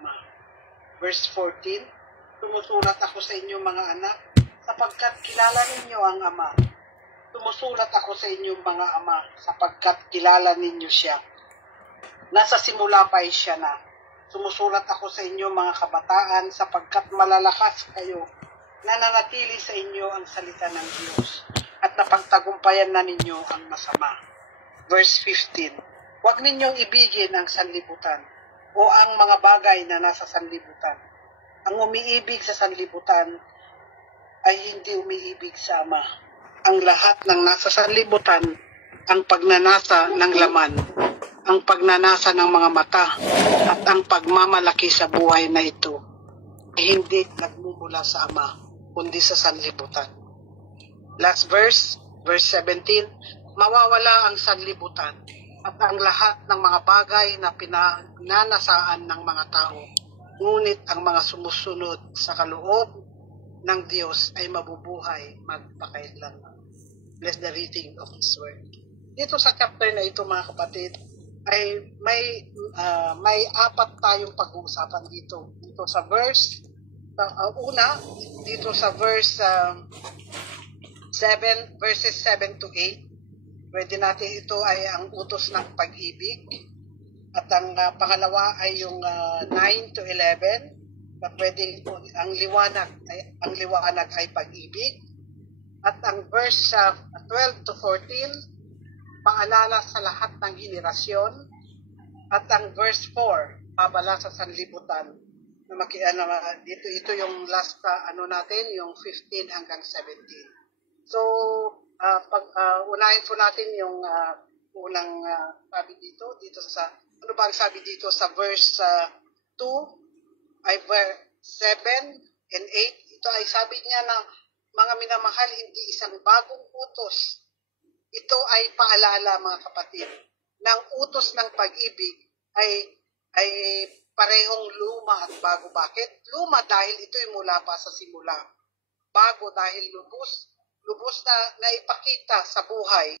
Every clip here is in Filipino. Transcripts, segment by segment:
Ama. Verse 14, sumusulat ako sa inyo mga anak, sapagkat kilala ninyo ang Ama. Sumusulat ako sa inyo mga ama, sapagkat kilala ninyo siya. Nasa simula pa siya na. Sumusulat ako sa inyo mga kabataan, sapagkat malalakas kayo, nananatili sa inyo ang salita ng Diyos, at napagtagumpayan na ninyo ang masama. Verse 15, huwag ninyong ibigin ang sanlibutan, o ang mga bagay na nasa sanlibutan. Ang umiibig sa sanlibutan ay hindi umiibig sa Ama. Ang lahat ng nasa sanlibutan, ang pagnanasa ng laman, ang pagnanasa ng mga mata, at ang pagmamalaki sa buhay na ito, ay hindi nagmumula sa Ama, kundi sa sanlibutan. Last verse, verse 17, mawawala ang sanlibutan, at ang lahat ng mga bagay na pinananasaan ng mga tao, ngunit ang mga sumusunod sa kaloob ng Diyos ay mabubuhay magpakailanman. Bless the reading of His Word. Dito sa chapter na ito mga kapatid, ay may apat tayong pag-uusapan dito. Dito sa verse, una, dito sa verse 7, verses 7 to 8, pwede natin ito ay ang utos ng pag-ibig. At ang pangalawa ay yung 9 to 11, pwede ang liwanag ay pag-ibig. At ang verse 12 to 14, paalala sa lahat ng henerasyon. At ang verse 4, babala sa sanlibutan. Dito ito yung last natin, yung 15 hanggang 17. So, unahin po natin yung unang sabi dito sa ano ba ang sabi dito sa verse 2 ay verse 7 and 8. Ito ay sabi niya na mga minamahal, hindi isang bagong utos. Ito ay paalala mga kapatid ng utos ng pag-ibig ay parehong luma at bago. Bakit? Luma dahil ito'y mula pa sa simula. Bago dahil lubos na naipakita sa buhay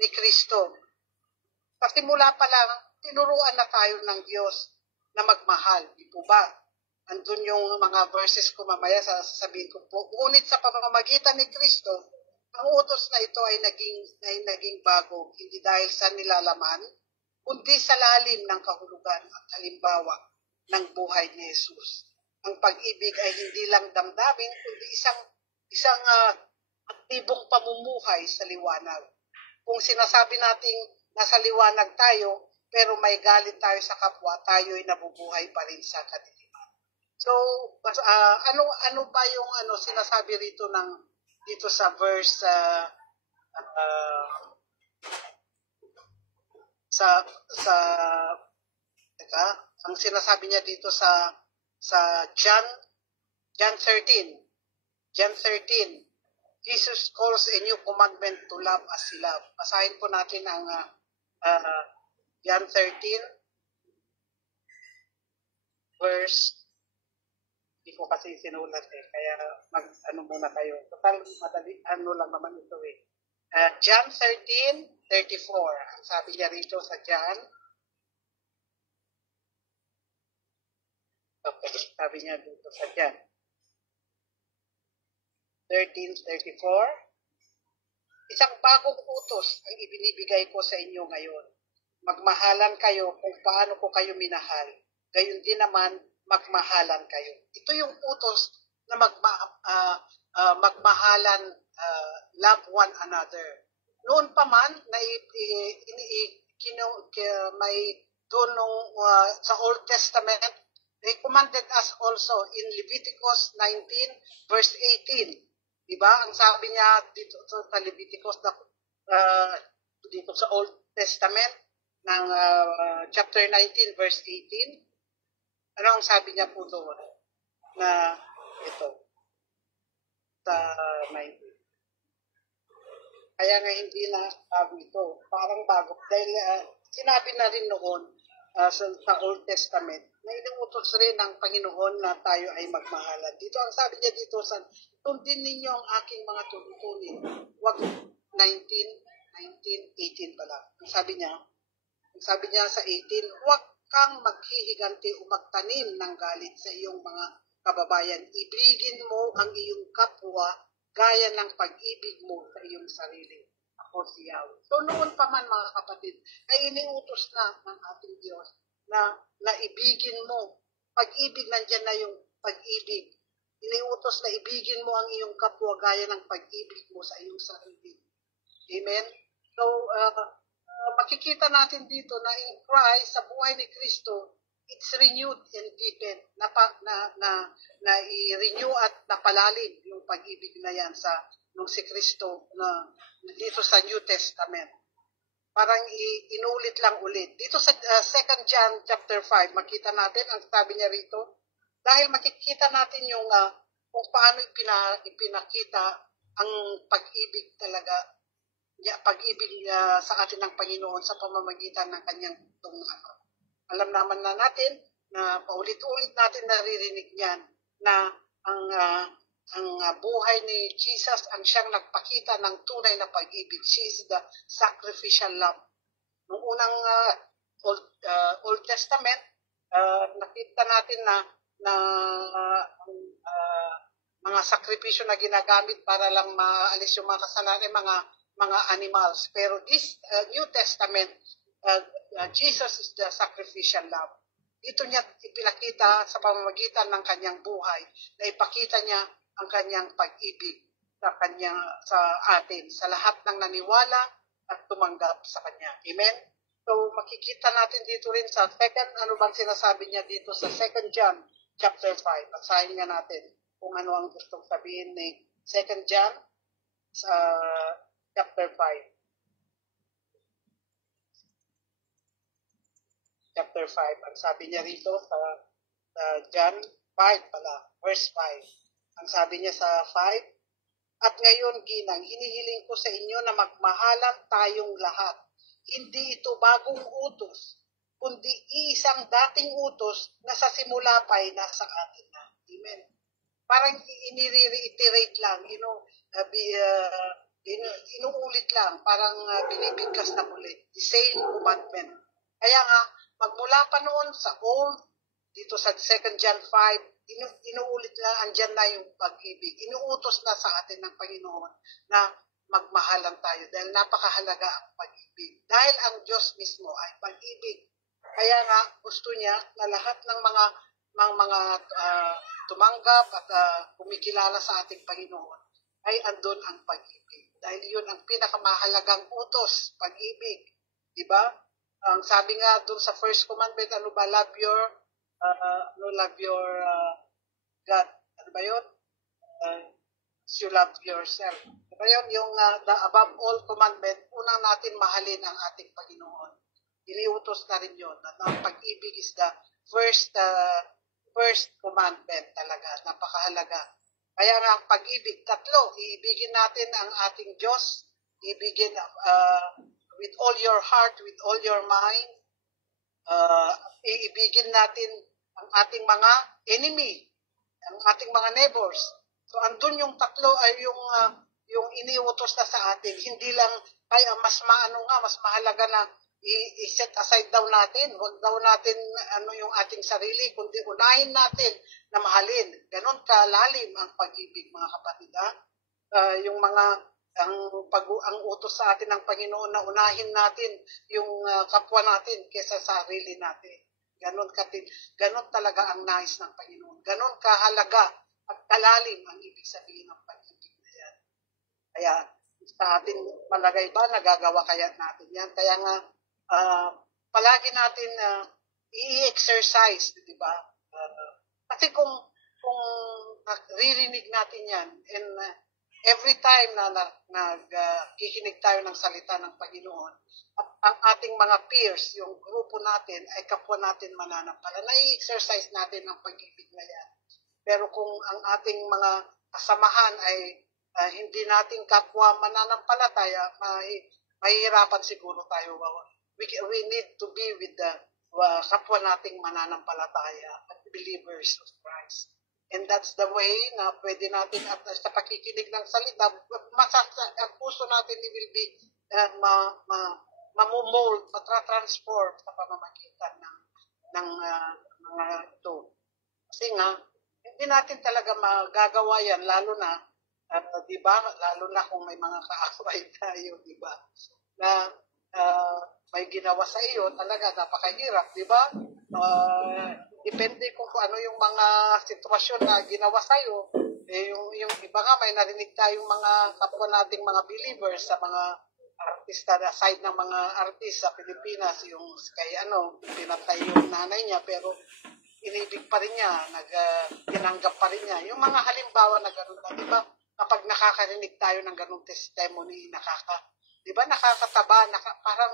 ni Kristo. Sa simula pa lang, tinuruan na tayo ng Diyos na magmahal. Di po ba? Andun yung mga verses ko mamaya, sasabihin ko po. Ngunit sa pamamagitan ni Kristo, ang utos na ito ay naging bago, hindi dahil sa nilalaman, kundi sa lalim ng kahulugan at halimbawa ng buhay ni Jesus. Ang pag-ibig ay hindi lang damdamin, kundi isang aktibong pamumuhay sa liwanag. Kung sinasabi nating nasa liwanag tayo, pero may galit tayo sa kapwa, tayo'y nabubuhay pa rin sa kadiliman. So, ano ba yung sinasabi rito dito sa verse ang sinasabi niya dito sa John 13. John 13. Jesus calls a new commandment to love as He loved. Basahin po natin ang John 13 verse, hindi ko kasi sinulat kaya muna kayo. Total, madali, lang naman ito John 13:34. Ang sabi niya rito sa John. Okay, sabi niya dito sa John 13:34. Isang bagong utos ang ibinibigay ko sa inyo ngayon. Magmahalan kayo kung paano ko kayo minahal. Gayon din naman, magmahalan kayo. Ito yung utos na magmahalan, love one another. Noon pa man, may doon sa Old Testament, they commanded us also in Leviticus 19 verse 18. Diba? Ang sabi niya dito sa Leviticus dito sa Old Testament ng chapter 19 verse 18. Ano ang sabi niya po doon? Na ito sa 19. Kaya nga hindi na ito. Parang bago. Dahil sinabi na rin noon sa Old Testament na inuutos rin ng Panginoon na tayo ay magmahalan. Dito ang sabi niya dito sa tundin ninyo ang aking mga tuntunin. Wag 18 pala. Ang sabi niya sa 18, huwag kang maghihiganti o magtanim ng galit sa iyong mga kababayan. Ibigin mo ang iyong kapwa gaya ng pag-ibig mo sa iyong sarili. Ako si Yahweh. So noon pa man mga kapatid, ay iniutos na ng ating Diyos na ibigin mo. Pag-ibig, nandyan na yung pag-ibig. Iniutos na ibigin mo ang iyong kapwa gaya ng pag-ibig mo sa iyong sarili. Amen? So, makikita natin dito na in Christ, sa buhay ni Kristo, it's renewed and deepened. Na i-renew at napalalim yung pag-ibig na yan nung si Kristo na dito sa New Testament. Parang inulit lang ulit. Dito sa 2 John chapter 5, makita natin, ang sabi niya rito, dahil makikita natin yung kung paano ipinakita ang pag-ibig talaga, pag-ibig sa atin ng Panginoon sa pamamagitan ng kanyang tungkol. Alam naman na natin na paulit-ulit natin naririnig niyan na ang buhay ni Jesus ang siyang nagpakita ng tunay na pag-ibig. She is the sacrificial love. Noong unang Old Testament, nakita natin na mga sakripisyo na ginagamit para lang maalis yung mga kasalanan, mga animals. Pero this New Testament, Jesus is the sacrificial love. Ito niya ipinakita sa pamamagitan ng kanyang buhay, na ipakita niya ang kanyang pag-ibig sa atin, sa lahat ng naniwala at tumanggap sa kanya. Amen? So, makikita natin dito rin sa ano bang sinasabi niya dito sa 2 John chapter 5. Basahin nga natin kung ano ang gustong sabihin ni 2 John sa chapter 5. Chapter 5. Ang sabi niya rito sa John 5 pala, verse 5. Ang sabi niya sa 5, at ngayon, ginang, hinihiling ko sa inyo na magmahalan tayong lahat. Hindi ito bagong utos, kundi iisang dating utos na sa simula pa ay nasa atin na. Amen. Parang ini-reiterate lang, inuulit lang, parang binibigkas na ulit. The same commandment. Kaya nga, magmula pa noon sa old, dito sa 2 John 5, inuulit na, andyan na yung pag-ibig. Inuutos na sa atin ng Panginoon na magmahalan tayo dahil napakahalaga ang pag-ibig. Dahil ang Diyos mismo ay pag-ibig. Kaya nga gusto niya na lahat ng mga tumanggap at kumikilala sa ating Panginoon ay andun ang pag-ibig. Dahil yun ang pinakamahalagang utos, pag-ibig. Diba? Ang sabi nga doon sa first commandment, ano ba, love your God. Ano ba yun? You love yourself. Ano ba yun? Yung the above all commandment, unang natin mahalin ang ating Panginoon. Iniutos na rin yun. Ang pag-ibig is the first commandment talaga. Napakahalaga. Kaya nga ang pag-ibig, tatlo. Iibigin natin ang ating Diyos. Iibigin with all your heart, with all your mind. Iibigin natin ang ating mga enemy, ang ating mga neighbors. So andun yung tatlo ay yung iniutos na sa atin. Hindi lang kaya mas mahalaga na i-set aside daw natin. Huwag daw natin yung ating sarili, kundi unahin natin na mahalin. Ganon kalalim ang pag-ibig, mga kapatid. Ang utos sa atin ng Panginoon na unahin natin yung kapwa natin kaysa sa sarili natin. Ganon talaga ang nais ng Panginoon. Ganon kahalaga at kalalim ang ibig sabihin ng pag-ibig na yan. Kaya sa ating palagay ba, nagagawa kaya natin yan? Kaya nga, palagi natin i-exercise, di ba? Kasi kung ririnig natin yan, and every time na nagkikinig tayo ng salita ng Panginoon, at ang ating mga peers, yung grupo natin, ay kapwa natin mananampalataya, na-exercise natin ang pag-ibig na yan. Pero kung ang ating mga kasamahan ay hindi natin kapwa mananampalataya, mahihirapan siguro tayo. We need to be with the kapwa nating mananampalataya at believers of Christ. And that's the way na pwede natin at sa pakikinig ng salita, ang puso natin will be mamumold, matratransform sa pamamagitan ng mga ito. Kasi nga, hindi natin talaga magagawa yan, lalo na, di ba, lalo na kung may mga kaaway tayo, di ba, na may ginawa sa iyo, talaga napakahirap, di ba? Depende kung ano yung mga sitwasyon na ginawa sa iyo. Yung iba nga, may narinig tayong mga kapwa nating mga believers sa mga artista, aside ng mga artist sa Pilipinas, yung kay pinatay yung nanay niya, pero inibig pa rin niya, tinanggap pa rin niya. Yung mga halimbawa na gano'n na, di ba, kapag nakakarinig tayo ng gano'ng testimony, di ba, nakakataba, parang,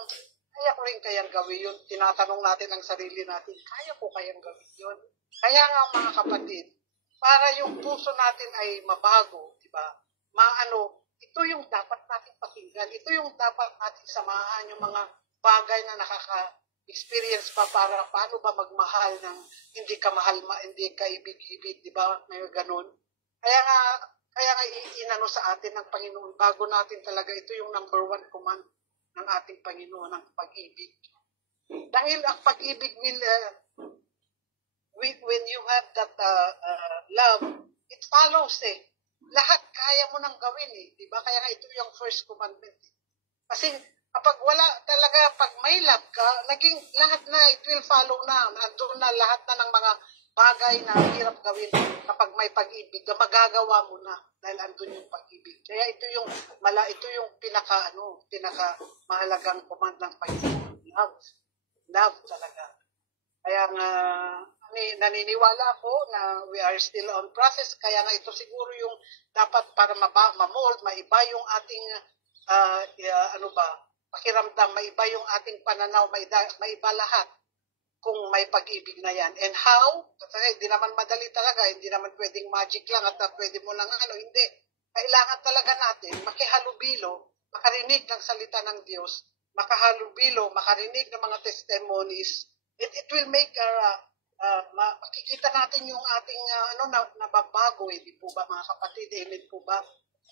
kaya ko rin kayang gawin yun. Tinatanong natin ang sarili natin, kaya ko kayang gawin yun. Kaya nga mga kapatid, para yung puso natin ay mabago, di ba, ito yung dapat natin pakinggan. Ito yung dapat natin samahan, yung mga bagay na experience pa para paano ba magmahal ng hindi ka mahal, hindi ka ibig-ibig, di ba? May ganun. Kaya nga inano sa atin ng Panginoon, bago natin talaga, ito yung number 1 command ng ating Panginoon, ang pag-ibig. Dahil ang pag-ibig will, when you have that love, it follows lahat kaya mo nang gawin di ba? Kaya nga ito yung first commandment. Kasi kapag wala talaga, pag may love ka, naging lahat na, it will follow na. Andun na lahat na ng mga bagay na hirap gawin kapag may pag-ibig, magagawa mo na dahil andun yung pag-ibig. Kaya ito yung pinaka mahalagang command ng Panginoon. Love talaga. Kaya nga, naniniwala ako na we are still on process. Kaya nga ito siguro yung dapat para ma-mold, maiba yung ating pakiramdam, maiba yung ating pananaw, maiba lahat kung may pag-ibig na yan. And how? Kasi hindi naman madali talaga, hindi naman pwedeng magic lang at pwede mo lang hindi. Kailangan talaga natin makihalubilo, makarinig ng salita ng Diyos, makahalubilo, makarinig ng mga testimonies. It will make makikita natin yung ating nababago, di po ba mga kapatid? Amen po ba?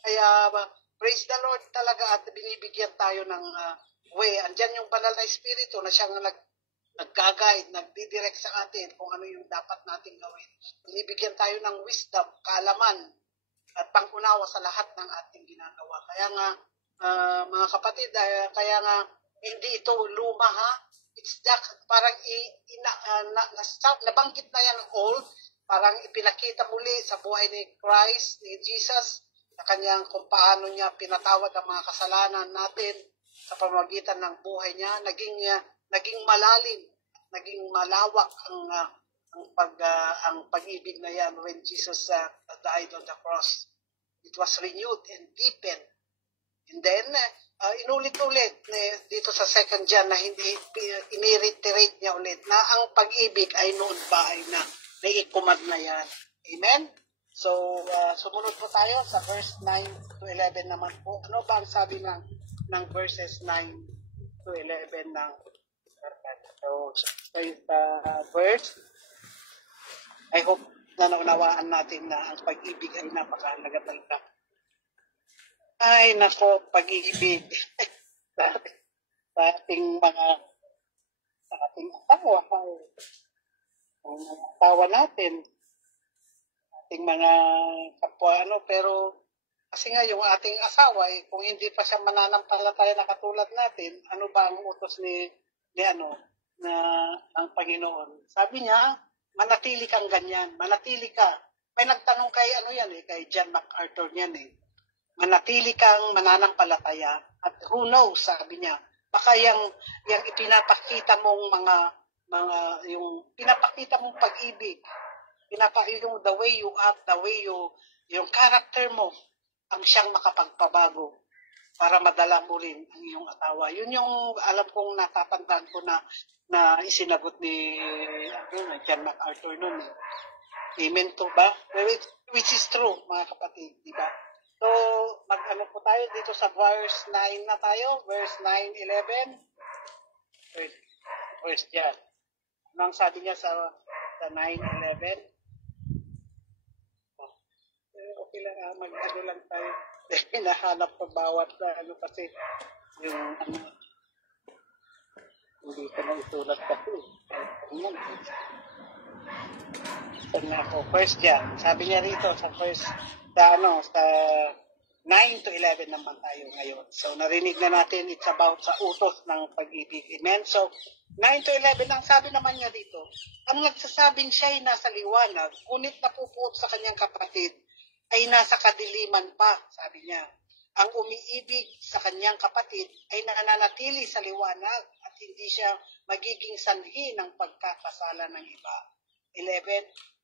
Kaya praise the Lord talaga at binibigyan tayo ng way. Andyan yung banal na espiritu na siyang nag-guide, nagdidirect sa atin kung ano yung dapat nating gawin. Binibigyan tayo ng wisdom, kaalaman, at pangunawa sa lahat ng ating ginagawa. Kaya nga, mga kapatid, kaya nga, hindi ito luma It's just, parang nabanggit na yan old, parang ipinakita muli sa buhay ni Christ, ni Jesus, sa kanyang kung paano niya pinatawad ang mga kasalanan natin sa pamamagitan ng buhay niya, naging malalim, naging malawak ang pag-ibig na yan when Jesus died on the cross. It was renewed and deepened. And then, inulit-ulit dito sa 2 John na hindi inireiterate niya ulit na ang pag-ibig ay noon pa ay naikumad na yan. Amen? So, sumunod po tayo sa verse 9 to 11 naman po. Ano ba ang sabi ng verses 9 to 11 ng so yung verse, I hope na naunawaan natin na ang pag-ibig ay napakahalaga talaga. Ay, nako, pag-ibig. sa ating asawa. Ang asawa natin. Ating mga kapwa, pero kasi nga yung ating asawa, kung hindi pa siya mananampalataya na katulad natin, ano ba ang utos ni ang Panginoon? Sabi niya, manatili kang ganyan, manatili ka. May nagtanong kay kay John MacArthur niyan manatili kang mananampalataya at who knows, sabi niya, baka yung ipinapakita mong yung pinapakita mong pag-ibig, yung the way you act, the way yung character mo, ang siyang makapagpabago para madala mo rin ang iyong asawa. Yun yung alam kong natatandaan ko na isinagot ni John MacArthur noon. Amen to ba? Which is true, mga kapatid, di ba? So, po tayo dito sa verse 9 na tayo. Verse 9, 11. Verse dyan. Anong sabi niya sa 9, 11? Okay lang, mag-ano lang tayo. Hinahanap ko bawat kasi yung hindi ko na isulat kasi. First yan. Sabi niya rito sa sa 9 to 11 naman tayo ngayon. So, narinig na natin it's about sa utos ng pag-ibig. Amen? So, 9 to 11, ang sabi naman niya dito, ang nagsasabing siya ay nasa liwanag, ngunit napupuot sa kanyang kapatid, ay nasa kadiliman pa, sabi niya. Ang umiibig sa kanyang kapatid ay nananatili sa liwanag at hindi siya magiging sanhi ng pagkakasala ng iba. 11,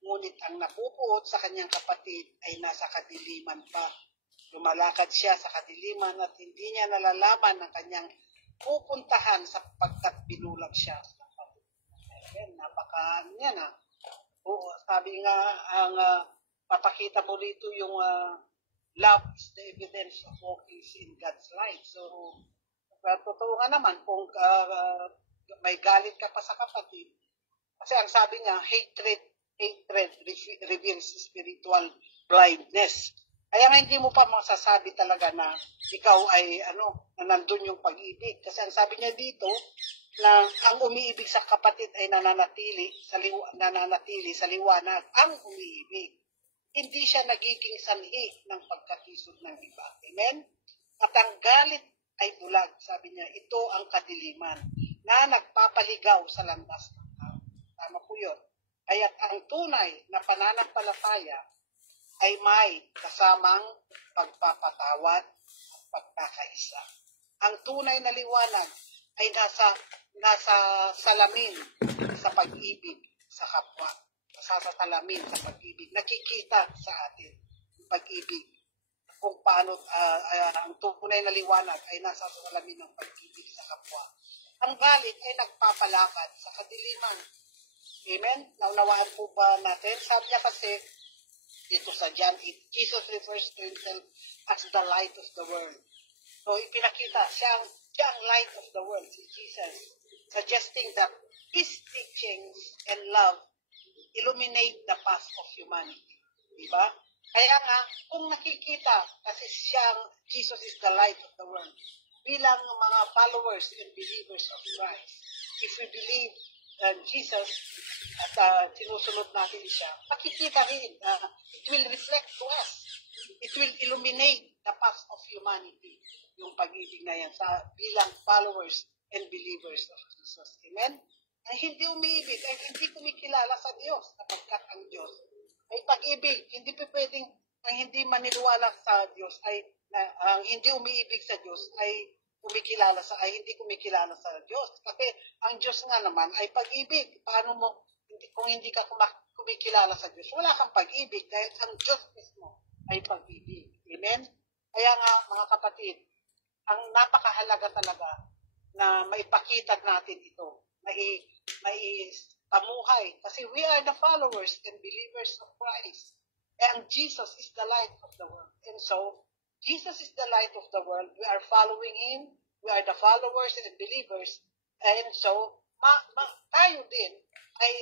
ngunit ang napupuot sa kanyang kapatid ay nasa kadiliman pa. Lumalakad siya sa kadiliman at hindi niya nalalaman ang kanyang pupuntahan sapagkat binulag siya. Ayan, niya na. Oo, sabi nga, ang papakita mo rito yung love is the evidence of walking in God's light. So, totoo nga naman kung may galit ka pa sa kapatid. Kasi ang sabi niya, hatred reveals spiritual blindness. Kaya nga hindi mo pa masasabi talaga na ikaw ay na nandun yung pag-ibig. Kasi ang sabi niya dito na ang umiibig sa kapatid ay nananatili sa liwanag. Ang umiibig. Hindi siya nagiging sanhi ng pagkakisod ng iba. Amen? At ang galit ay bulag. Sabi niya, ito ang kadiliman na nagpapaligaw sa landas ng tao. Tama po yun. Kaya't ang tunay na pananampalataya ay may kasamang pagpapatawad at pagkakaisa. Ang tunay na liwanag ay nasa salamin sa pag-ibig sa kapwa. Nasa salamin sa pag-ibig. Nakikita sa atin ang pag-ibig. Kung paano ang tunay na liwanag ay nasa salamin ng pag-ibig sa kapwa. Ang galit ay nagpapalakad sa kadiliman. Amen? Naunawaan po ba natin? Sabi niya kasi, dito sa John 8, Jesus refers to himself as the light of the world. So, ipinakita, siya ang light of the world, si Jesus, suggesting that his teachings and love illuminate the path of humanity. Diba? Kaya nga, kung nakikita, kasi Jesus is the light of the world, bilang mga followers and believers of Christ, if we believe Jesus at sinusunod natin siya, makikita rin, it will reflect to us. It will illuminate the path of humanity, yung pag-ibig na yan bilang followers and believers of Jesus. Amen? Ay hindi umiibig, ay hindi kumikilala sa Diyos, sapagkat ang Diyos ay pag-ibig. Hindi pa pwedeng ang hindi maniniwala sa Diyos ang hindi umiibig sa Diyos ay hindi kumikilala sa Diyos. Kasi ang Diyos nga naman ay pag-ibig. Paano mo, kung hindi ka kumikilala sa Diyos, wala kang pag-ibig dahil ang Diyos mismo ay pag-ibig. Amen? Kaya nga, mga kapatid, ang napakahalaga talaga na maipakita natin ito, pamuhay. Kasi we are the followers and believers of Christ. And Jesus is the light of the world. And so, Jesus is the light of the world. We are following Him. We are the followers and believers. And so, tayo din ay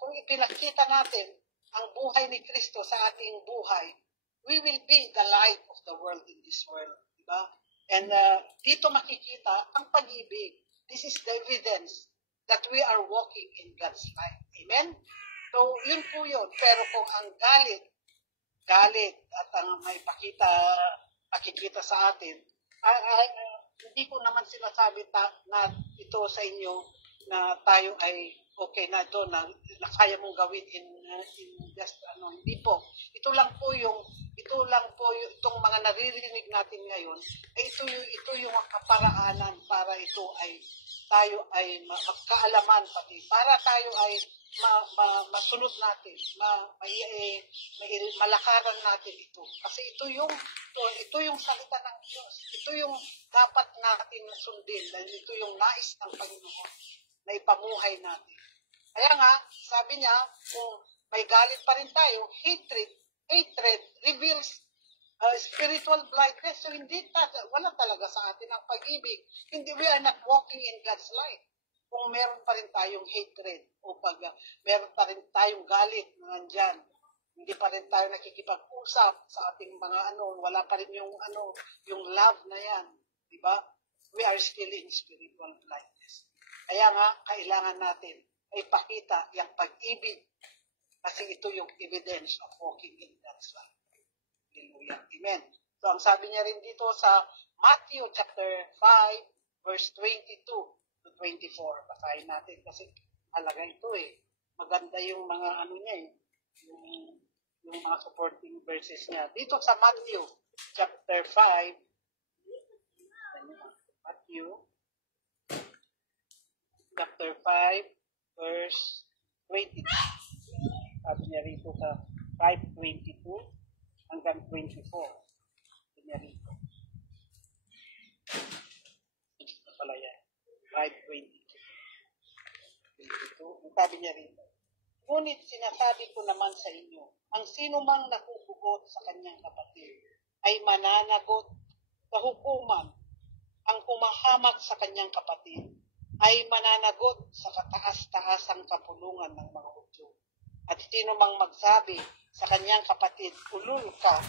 kung ipinakita natin ang buhay ni Kristo sa ating buhay, we will be the light of the world in this world. Diba? And dito makikita ang pag-ibig. This is the evidence that we are walking in God's light. Amen? So, yun po yun. Pero kung ang galit at ang may pakikita sa atin, hindi ko naman sinasabi na ito sa inyo na tayo ay okay na ito na kaya mong gawin in just hindi po. Ito lang po itong mga naririnig natin ngayon ay ito yung kaparaanan para tayo ay magkaalaman pati para tayo ay masunod natin, malakaran natin ito. Kasi ito yung salita ng Diyos. Ito yung dapat natin sundin dahil ito yung nais ng Panginoon na ipamuhay natin. Kaya nga, sabi niya, kung may galit pa rin tayo, hatred reveals spiritual blindness. So wala talaga sa atin ang pag-ibig. We are not walking in God's light. Kung meron pa rin tayong hatred o meron pa rin tayong galit na nandyan, hindi pa rin tayo nakikipag-usap sa ating mga wala pa rin yung love na yan. Diba? We are still in spiritual blindness. Kaya nga, kailangan natin ay pakita yung pag-ibig. Kasi ito yung evidence of walking in God's life. Hallelujah. Amen. So, ang sabi niya rin dito sa Matthew chapter 5, verse 22 to 24. Basahin natin kasi halaga ito eh. Maganda yung mga ano niya eh. Yung mga supporting verses niya. Dito sa Matthew chapter 5, Matthew chapter 5, verse 22. Sabi niya rito sa 5:22 hanggang 24. Sabi niya rito. Ito pala yan. 5:22. Sabi niya rito. Ngunit sinasabi ko naman sa inyo, ang sino mang nakukugot sa kanyang kapatid ay mananagot sa hukuman. Ang kumahamak sa kanyang kapatid ay mananagot sa kataas-taasang kapulungan ng mga Hudyo. At sino mang magsabi sa kanyang kapatid, ulul ka,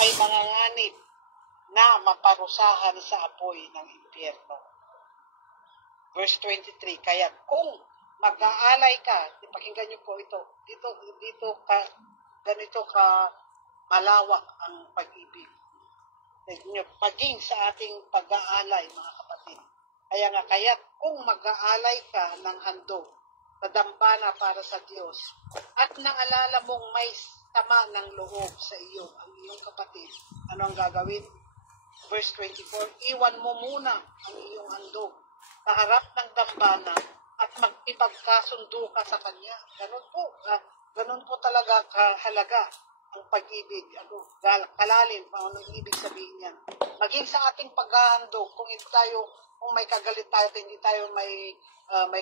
ay manganganib na maparusahan sa apoy ng impyerno. Verse 23, kaya kung mag-aalay ka, pakinggan niyo po ito, ganito ka malawak ang pag-ibig. Maging sa ating pag-aalay, mga kapatid. Kaya kung mag-aalay ka ng handog sa dambana para sa Diyos at naalala mong may tama ng loob sa iyo, ang iyong kapatid, ano ang gagawin? Verse 24, iwan mo muna ang iyong handog sa harap ng dambana at magpipagkasundo ka sa kanya. Ganun po talaga kahalaga ang pag-ibig. Kalalim, ano ibig sabihin yan? Maging sa ating paghahandog, kung may kagalit tayo, hindi tayo may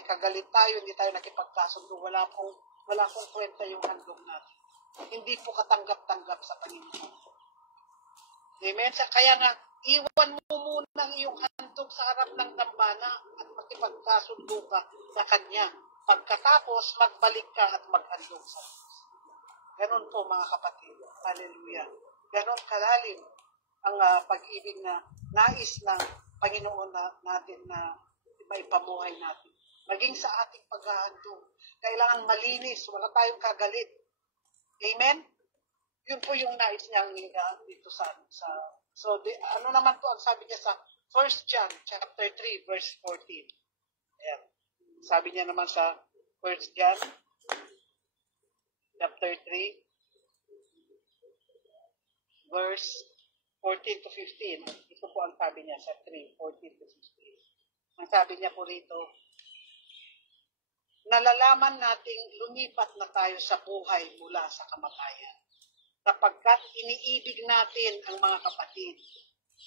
kagalit tayo, hindi tayo nakipagkasundo, wala pong kwenta yung handog natin. Hindi po katanggap-tanggap sa Panginoon. Amen? Kaya nga, iwan mo muna ang iyong handog sa harap ng dambana at makipagkasundo ka sa Kanya. Pagkatapos, magbalik ka at maghandog sa Diyos. Ganon po mga kapatid. Hallelujah. Ganon kalalim ang pag-ibig na nais ng Panginoon natin na maipamuhay natin. Maging sa ating paghahandog. Kailangan malinis. Wala tayong kagalit. Amen? Yun po yung nais niyang dito sa ano naman po ang sabi niya sa 1 John chapter 3 verse 14. Ayan. Sabi niya naman sa 1 John chapter 3 verse 14 to 15. Ito po ang sabi niya sa 3, 14 to 15. Ang sabi niya po rito, nalalaman nating lumipat na tayo sa buhay mula sa kamatayan. Sapagkat iniibig natin ang mga kapatid.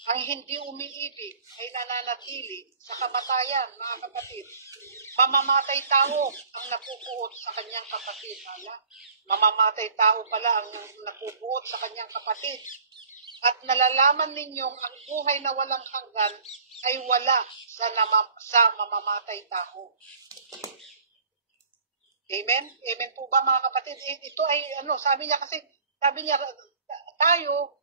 Ang hindi umiibig ay nananatili sa kamatayan, mga kapatid. Mamamatay tao ang napupuot sa kanyang kapatid. Mamamatay tao pala ang napupuot sa kanyang kapatid. At nalalaman ninyong ang buhay na walang hanggan ay wala sa mamamatay tao. Amen? Amen po ba mga kapatid? Ito ay sabi niya tayo,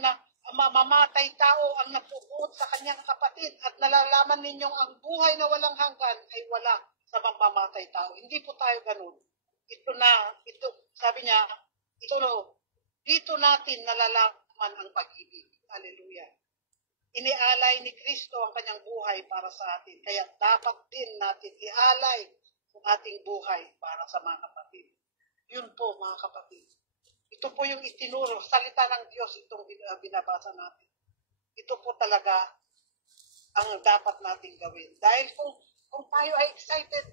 na mamamatay tao ang napupuot sa kanyang kapatid at nalalaman ninyong ang buhay na walang hanggan ay wala sa mamamatay tao. Hindi po tayo ganun. Sabi niya, dito natin nalalaman ang pag-ibig. Hallelujah. Inialay ni Kristo ang kanyang buhay para sa atin. Kaya dapat din natin ialay ang ating buhay para sa mga kapatid. Yun po mga kapatid. Ito po yung itinuro, salita ng Diyos itong binabasa natin. Ito po talaga ang dapat nating gawin. Dahil kung tayo ay excited,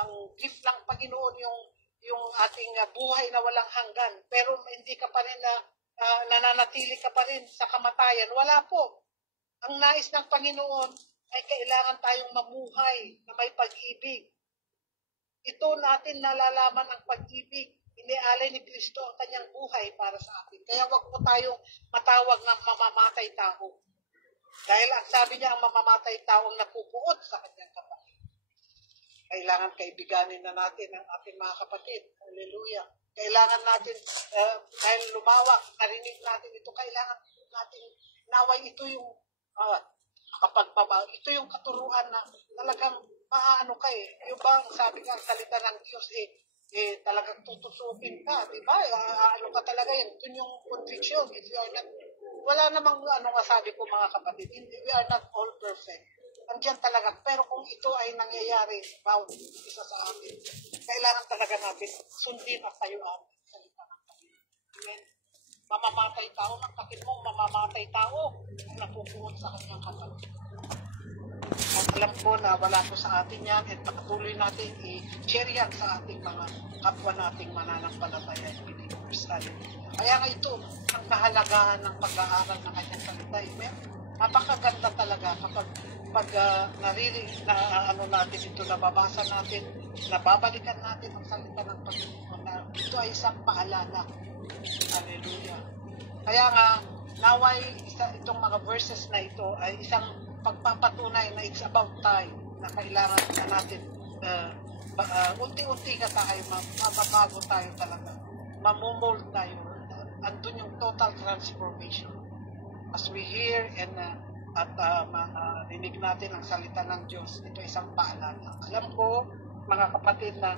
ang gift ng Panginoon yung ating buhay na walang hanggan, pero hindi ka pa rin nananatili ka pa rin sa kamatayan, wala po. Ang nais ng Panginoon ay kailangan tayong mamuhay na may pag-ibig. Ito natin nalalaman ang pag-ibig. Inialay ni Kristo ang kanyang buhay para sa atin. Kaya wag po tayong matawag ng mamamatay tao. Dahil ang sabi niya, ang mamamatay tao ang napupuot sa kanyang kapatid. Kailangan kaibiganin na natin ang ating mga kapatid. Hallelujah. Kailangan natin, dahil lumawak, narinig natin ito, kailangan natin naway ito yung Kapag ito yung katuruan na talagang maano ka eh. Yung bang sabi nga ang salita ng Diyos talagang tutusukin ka, di ba? Ano ka talaga yun. Ito yung conviction. If you are not, wala namang ano nga sabi ko mga kapatid, we are not all perfect. Andiyan talaga. Pero kung ito ay nangyayari, bawat isa sa atin, kailangan talaga natin sundin at tayo ang salita ng Panginoon. Amen. Mamamatay tao, magkakit mo, mamamatay tao ang napupunod sa kanyang kapatid. At alam ko na wala po sa atin yan at patuloy natin i-share yan sa ating mga kapwa nating mananampalataya believers. Kaya nga ito, ang kahalagahan ng pag-aaral ng kanyang salita. Amen? Napakaganda talaga kapag naririnig na ano natin ito, nababasa natin, nababalikan natin ang salita ng Panginoon na ito ay isang paalala. Hallelujah. Kaya nga, naway itong mga verses na ito ay isang pagpapatunay na it's about time na kailangan na natin unti-unti ka tayo, mababago tayo talaga, mamumold tayo, andun yung total transformation. As we hear and rinig natin ang salita ng Diyos, ito isang paalala. Alam ko, mga kapatid, na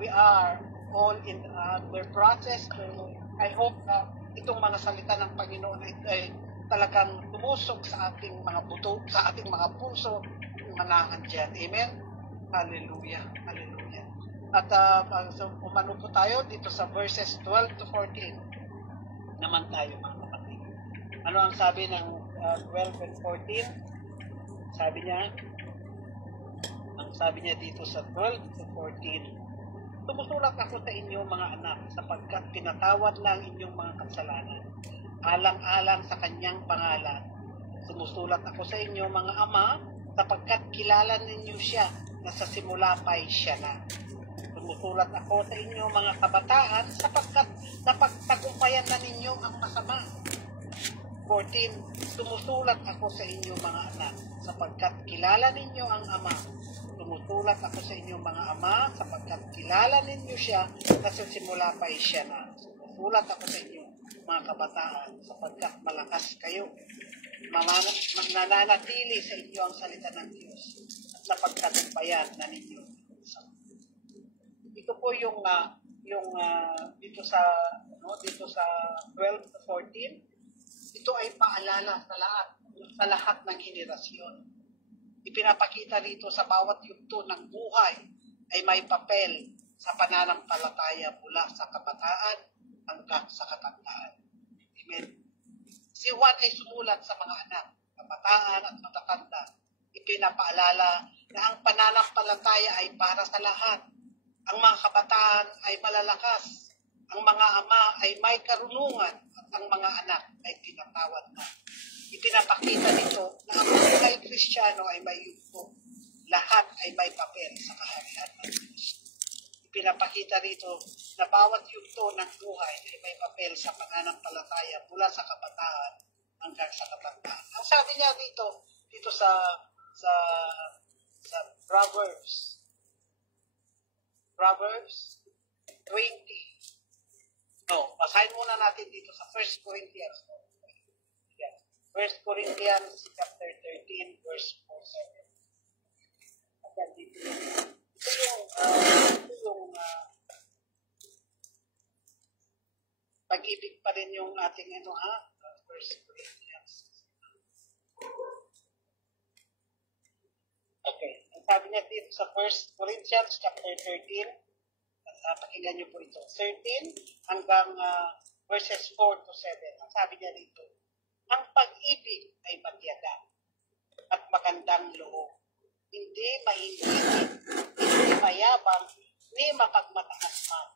we are all in their process, pero I hope na itong mga salita ng Panginoon ay talagang tumusok sa ating mga buto, sa ating mga puso, manahan dyan. Amen? Hallelujah. Hallelujah. At umano po tayo dito sa verses 12 to 14. Naman tayo, mga kapatid. Ano ang sabi ng 12 and 14? Sabi niya dito sa 12 to 14, tumutulat ako sa inyo mga anak, sapagkat pinatawad na ang inyong mga kasalanan, alang-alang sa kanyang pangalan. Sumusulat ako sa inyo mga ama, sapagkat kilala ninyo siya, na sa simula pa'y siya na. Sumusulat ako sa inyo mga kabataan, sapagkat napagtagumpayan na ninyo ang masama. 14, sumusulat ako sa inyo mga anak, sapagkat kilala ninyo ang ama. Tumutulat ako sa inyo mga ama, sapagkat kilala ninyo siya, na sa simula pa'y siya na. Tumutulat ako sa inyo mga kabataan, sapagkat malakas kayo. Mananatili sa inyo ang salita ng Diyos, at napagtagumpayan na ninyo. Ito po yung dito sa 12 to 14, ito ay paalala sa lahat ng henerasyon. Ipinapakita rito sa bawat yugto ng buhay ay may papel sa pananampalataya mula sa kabataan hanggang sa katandaan. Amen. Si Juan ay sumulat sa mga anak, kabataan at matatanda. Ipinapaalala na ang pananampalataya ay para sa lahat. Ang mga kabataan ay malalakas. Ang mga ama ay may karunungan at ang mga anak ay tinatawad na. Ipinapakita nito na ang buhay Kristiyano ay may yugto. Lahat ay may papel sa kaharian ng Diyos. Ipinapakita rito na bawat yugto ng buhay ay may papel sa pananampalataya mula sa kabataan hanggang sa katandaan. Ang sabi niya dito sa Proverbs 20. Basahin muna natin dito sa 1 Corinthians. 1 Corinthians chapter 13, verse 4-7. At dito yung pag-ibig pa rin yung ating 1 Corinthians. Okay. Ang sabi niya dito sa 1 Corinthians chapter 13, pakinggan niyo po ito. 13 hanggang verses 4 to 7. Ang sabi niya dito, ang pag-ibig ay matiyaga at magandang loob. Hindi maingit, hindi mayabang, ni mapagmataas man.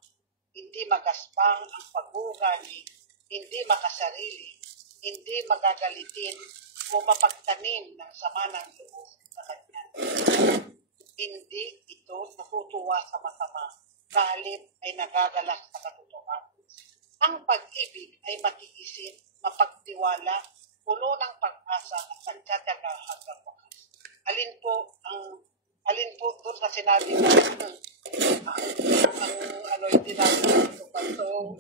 Hindi magaspang ang pag-uugali, hindi makasarili, hindi magagalitin o mapagtanim ng sama ng loob sa kanya. Hindi ito natutuwa sa masama, kahit ay nagagalak sa katotohanan. Ang pag-ibig ay matiisin, mapagtiwala, puno ng pag-asa at nagtataga hanggang wakas. Alin po doon na sinabi mo hindi natin ito. So,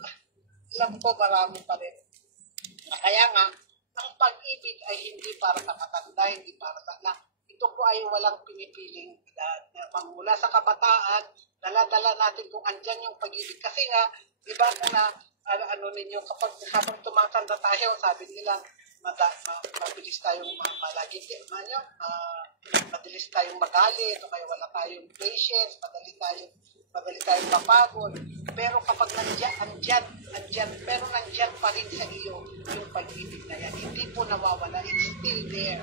alam ko marami pa rin. Kaya nga, ang pag-ibig ay hindi para sa matanda, hindi para sa anak. Ito po ay walang pinipiling mula sa kabataan, dala-dala natin kung andyan yung pag-ibig. Kasi nga, di ba kung ano ninyo, kapag tumatanda tayo, sabi nila, mabilis tayong mabilis tayong magalit, o kaya wala tayong patience, madali tayong mapagod. Pero kapag nandyan pa rin sa iyo yung pag-ibig na yan. Hindi po nawawala, it's still there.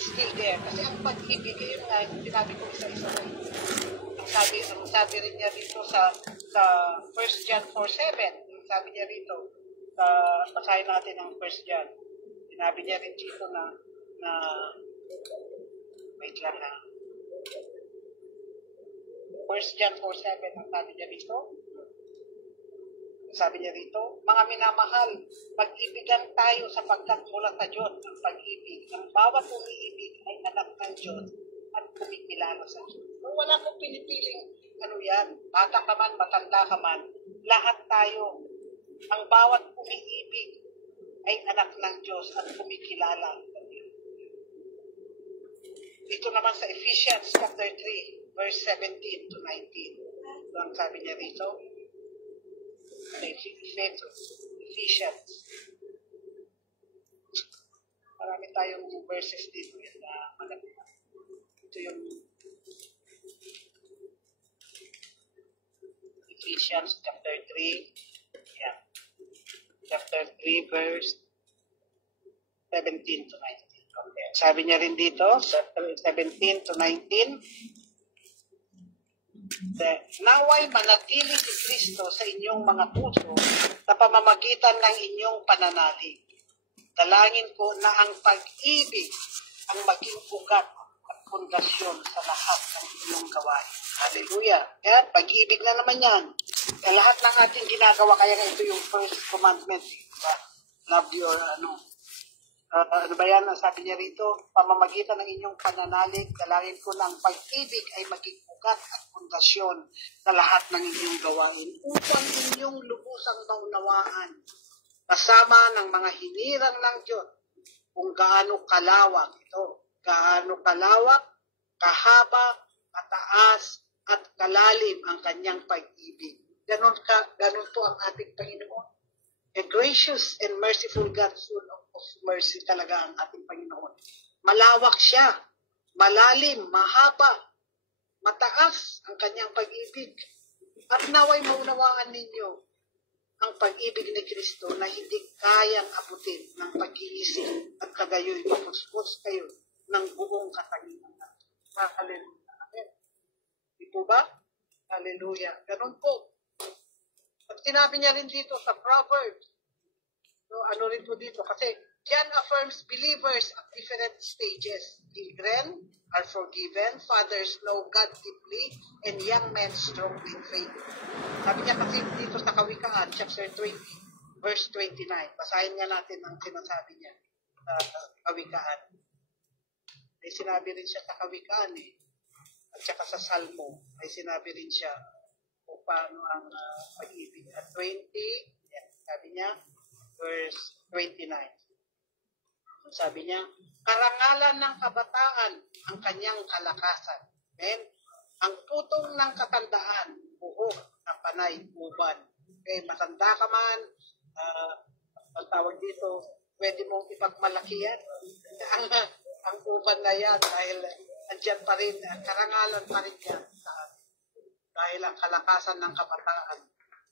Still there. Kasi ang pag-ibig, yun nga, yung sinabi ko isa-isa rin. Ang sabi rin niya dito sa 1 John 4:7, sabi niya rito, basahin natin ang 1 John. Sinabi niya rin dito na wait lang ha. 1 John 4:7, ang sabi niya rito, mga minamahal, pag-ibigan tayo sapagkat mula sa Diyos ang pag-ibig. Ang bawat umiibig ay anak ng Diyos at kumikilala sa Diyos. Kung wala kong pinipiling bata ka man, matanda ka man, lahat tayo, ang bawat umiibig ay anak ng Diyos at kumikilala sa Diyos. Ito naman sa Ephesians chapter 3, verse 17 to 19. Ito ang sabi niya rito. Ephesians. Marami tayong verses dito na malapit. Ito yung Ephesians chapter 3. Yeah. Chapter 3 verse 17 to 19. Okay. Sabi niya rin dito, chapter 17 to 19. Naway manatili si Kristo sa inyong mga puso sa pamamagitan ng inyong pananalig. Dalangin ko na ang pag-ibig ang maging ugat at pundasyon sa lahat ng inyong gawain. Hallelujah. Yan, pag-ibig na naman yan. Sa lahat ng ating ginagawa, kaya nga ito yung first commandment. Diba? Love your, ano ba yan? Sabi niya rito, pamamagitan ng inyong pananalig, dalangin ko na ang pag-ibig ay maging ugat at pundasyon sa lahat ng inyong gawain upang inyong lubusang maunawaan kasama ng mga hinirang ng Diyos kung gaano kalawak ito, gaano kalawak, kahaba, kataas, at kalalim ang kanyang pag-ibig. Ganon po ang ating Panginoon. A gracious and merciful God, full of mercy talaga ang ating Panginoon. Malawak siya, malalim, mahaba, mataas ang kanyang pag-ibig. At naway maunawaan ninyo ang pag-ibig ni Kristo na hindi kayang abutin ng pag-iisip at kagayoy mapuspos kayo ng buong katangian. Hallelujah. Amen. Di po ba? Hallelujah. Ganun po. At sinabi niya rin dito sa Proverbs, so ano rin po dito, kasi John affirms believers at different stages. Children are forgiven, fathers know God deeply, and young men strong in faith. Sabi niya kasi dito sa Kawikaan, chapter 20, verse 29. Basahin nga natin ang sinasabi niya sa Kawikaan. May sinabi rin siya sa Kawikaan at saka sa Salmo, may sinabi rin siya kung paano ang pag-ibig. At 20, yan, sabi niya, verse 29. Sabi niya, karangalan ng kabataan ang kanyang kalakasan. Amen? Ang tutong ng katandaan, buhok na panay, uban. Okay, matanda ka man, ang tawag dito, pwede mong ipagmalaki yan. ang uban na yan, dahil andyan pa rin, karangalan pa rin yan sa atin. Dahil ang kalakasan ng kabataan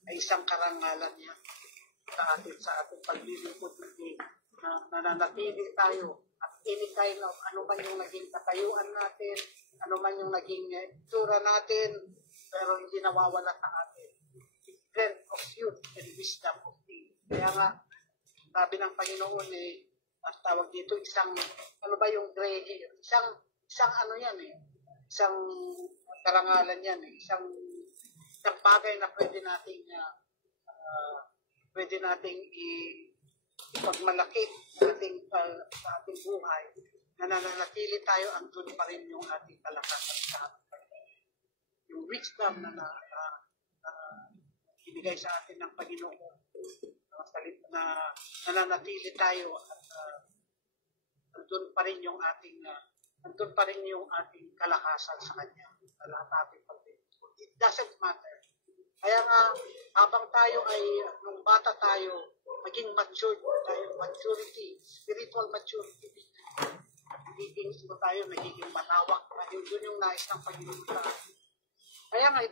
ay isang karangalan niya sa ating paglilingkod na nananatili tayo at anytime of ano man yung naging katayuan natin, ano man yung naging itsura natin, pero hindi nawawala sa atin. Strength of youth and wisdom of age. Kaya nga, sabi ng Panginoon at tawag dito, isang, ano ba yung gray hair? Isang ano yan isang karangalan yan isang bagay na pwede nating ipagmalaki sa ating buhay, na nananatili tayo, andun pa rin yung ating kalakasan sa ating yung wisdom na ibigay sa atin ng Panginoon. nananatili tayo at nandun pa rin yung ating kalakasan sa Kanya. Sa lahat ating paglilingkod. It doesn't matter. Kaya nga, habang tayo ay, nung bata tayo, maging matured tayo, maturity, spiritual maturity, nagiging malawak na yun yung nais ng Panginoon sa atin. Kaya nga,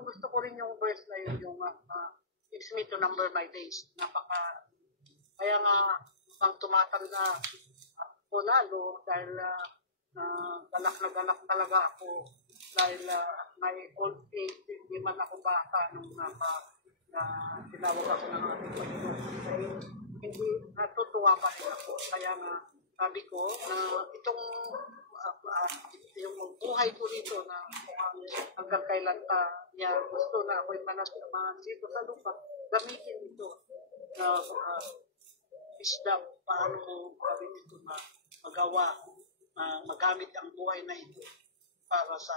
gusto ko rin yung verse na yun, yung it's me to number my days. Kaya nga, ang tumatanda ako lalo dahil galak na galak talaga ako dahil may old age, hindi man ako bata nung tinawag ako ng ating Panginoon. Hindi natutuwa pa rin ako. Kaya nga, sabi ko na itong yung buhay ko dito na hanggang kailan pa niya gusto na ako'y manasamahan dito sa lupa, gamitin ito na wisdom, paano mo gawin ito na magawa, magamit ang buhay na ito para sa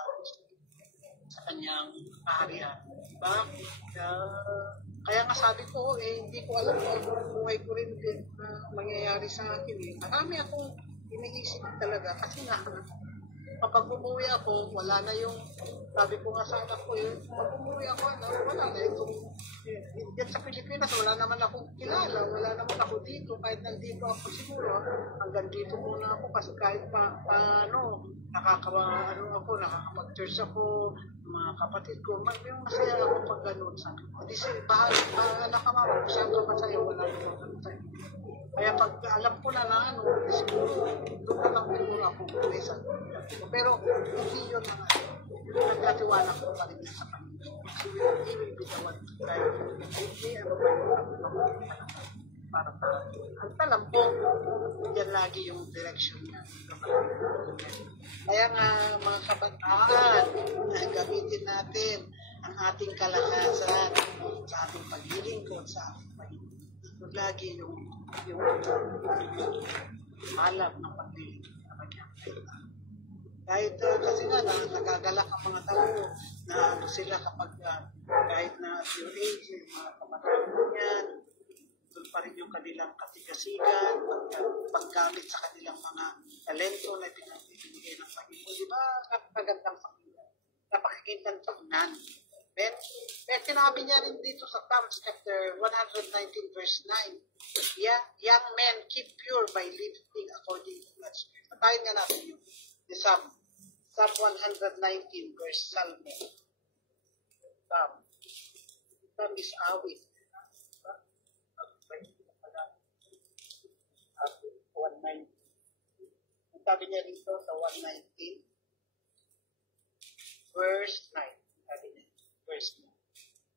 kanyang kaharian. Diba? Kaya nga sabi ko, hindi ko alam kung buhay ko rin mangyayari sa akin. Marami akong iniisip talaga kasi nga, kapag umuwi ako, wala na yung, sabi ko nga sa anak ko, kapag umuwi ako, wala na itong, yan sa Pilipinas, wala naman akong kilala, wala naman ako dito, kahit nandito ako siguro, hanggang dito muna ako kasi kahit nakakapag-church ako, mga kapatid ko, yung masaya ako pag gano'n sa akin. Hindi siya, bahala ka mama, saan ka masaya, wala naman sa'yo. Kaya pag alam ko na siguro, doon na lang siguro ako kumisa. Pero hindi yun ang nagkatiwala ko pa rin sa Panginoon. Hindi will be the one to guide you. Hindi para ang alam ko, yan lagi yung direction niya. Kaya nga mga kabataan, gamitin natin ang ating kalakasan sa ating paglilingkod, sa ating paglilingkod. Lagi yung alam ng paglilingkod na kanyang kailangan. Kahit kasi nga nagagalak ang mga tao na sila kapag kahit na your age, yung mga kabataan yan, doon pa rin yung kanilang katigasigan, paggamit sa kanilang mga talento na pinag-ibigay ng Panginoon. Di ba? Napakagandang pakinggan. Napakagandang pakinggan. Then sinabi niya rin dito sa Psalms chapter 119 verse 9, young men keep pure by living according to God's Spirit. Patayin nga natin yung Psalm 119 verse Salmo. Psalm is awit. 119. Sabi niya dito sa 119 verse 9. Sabi niya, verse 9.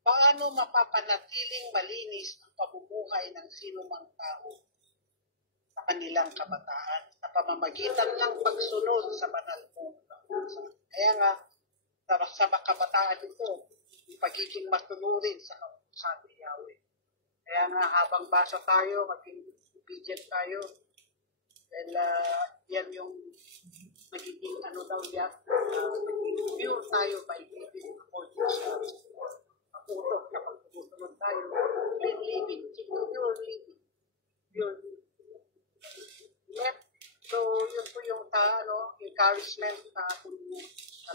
Paano mapapanatiling malinis ang pamumuhay ng sinumang tao sa kanilang kabataan sa pamamagitan ng pagsunod sa banal mong kautusan? Kaya nga, sa kabataan ito, yung pagiging matunurin sa kautusan ni Yahweh. Kaya nga, habang basa tayo, maging obedient tayo, dahil yan yung magiging magiging pure tayo by living according sa utos na pagsusunod tayo, clean living, pure living, pure living. Yep. So, yun po yung encouragement sa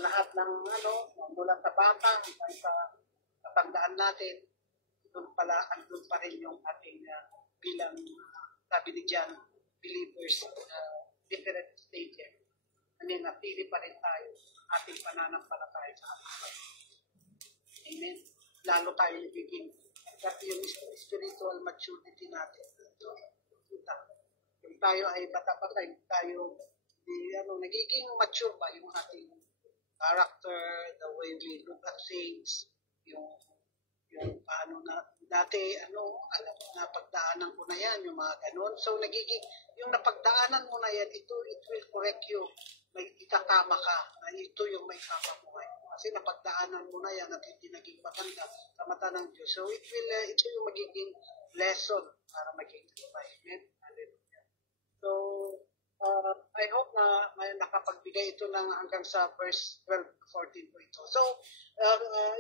lahat ng mula sa bata hanggang sa katandaan natin, doon pa rin yung ating bilang sabi ni John, believers different stages. Napili pa rin tayo ating pananampalataya sa ating. Amen. Lalo tayo nagiging yung spiritual maturity natin. Kung tayo ay bata-bata, tayo nagiging mature ba yung ating character, the way we look at things, yung paano na dati napagdaanan ko na yan, yung mga ganun. So nagiging yung napagdaanan mo na yan, it will correct you. May itatama ka na ito yung may kapabuhay. Kasi napagdaanan mo na yan at hindi naging maganda sa mata ng Diyos. So ito yung magiging lesson para maging Amen. Hallelujah. So I hope na may nakapagbigay ito ng hanggang sa verse 12 to 14 po ito. So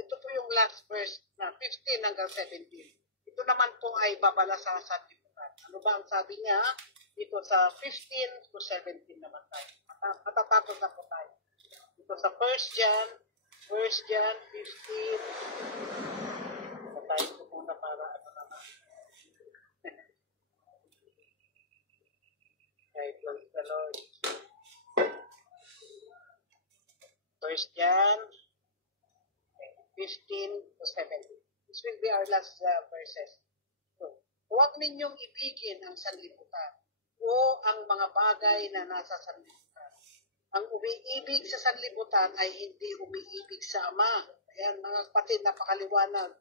ito po yung last verse na 15 hanggang 17. Ito naman po ay babala sa sanlibutan. Ano ba ang sabi niya? Dito sa 15 to 17 naman tayo. Matatapos na po tayo. Dito sa 1 John 15. Patayin ko muna para ano naman. Okay, praise the Lord. 1 John 15 to 17. This will be our last verses. So, huwag ninyong ibigin ang sanlibutan o ang mga bagay na nasa sanlibutan. Ang umiibig sa sanlibutan ay hindi umiibig sa Ama. Ayan, mga kapatid, napakaliwanag.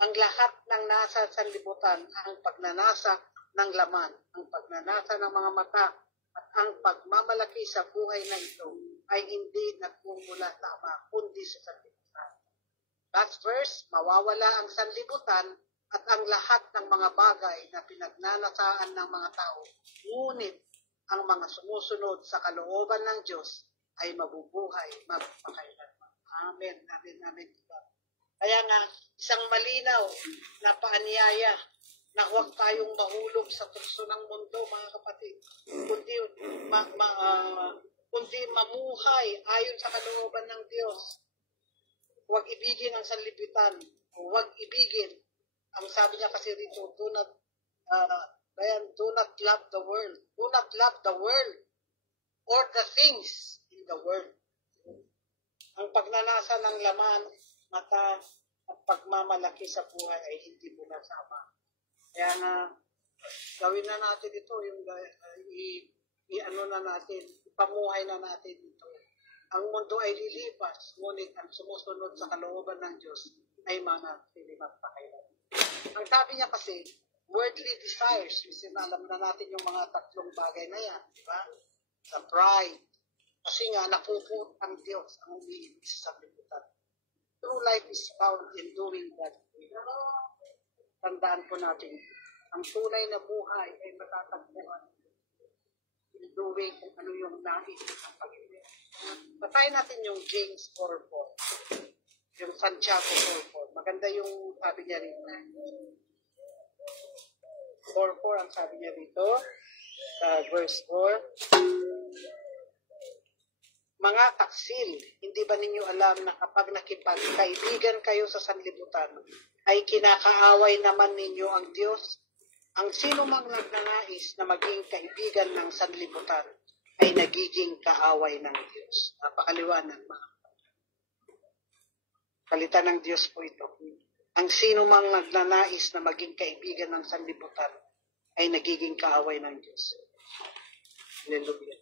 Ang lahat ng nasa sanlibutan, ang pagnanasa ng laman, ang pagnanasa ng mga mata, at ang pagmamalaki sa buhay na ito ay hindi nagmumula sa Ama, kundi sa sanlibutan. Last verse, mawawala ang sanlibutan at ang lahat ng mga bagay na pinagnanasaan ng mga tao. Ngunit ang mga sumusunod sa kalooban ng Diyos ay mabubuhay magpakailanman. Amen, amen, amen. Kaya nga, isang malinaw na paanyaya na huwag tayong mahulog sa tukso ng mundo, mga kapatid, kundi mamuhay ayon sa kalooban ng Diyos. Huwag ibigin ang sanlibutan. Huwag ibigin. Ang sabi niya kasi dito, do not love the world. Do not love the world or the things in the world. Ang pagnanasa ng laman, mata, at pagmamalaki sa buhay ay hindi mula sa Ama. Kaya nga, gawin na natin ito, yung ipamuhay na natin ito. Ang mundo ay lilipas, ngunit ang sumusunod sa kalooban ng Diyos ay manatili magpakailanman. Ang sabi niya kasi, worldly desires, kasi alam na natin yung mga tatlong bagay na yan, di ba? Sa pride, kasi nga napuput ang Diyos ang umiibig sa sanlibutan. True life is found in doing that. Tandaan po natin, ang tunay na buhay ay matatagpuan in doing kung ano yung nais ng Panginoon. Patayin natin yung James 4:4. Yung Santiago 4:4. Maganda yung sabi niya rito. 4:4 ang sabi niya rito. Sa verse 4. Mga taksil, hindi ba ninyo alam na kapag nakipagkaibigan kayo sa sanlibutan, ay kinakaaway naman ninyo ang Diyos? Ang sino mang nagnanais na maging kaibigan ng sanlibutan ay nagiging kaaway ng Diyos. Napakaliwanag ba? Kalitan ng Diyos po ito. Ang sino mang nagnanais na maging kaibigan ng sanlibutan ay nagiging kaaway ng Diyos. Hallelujah.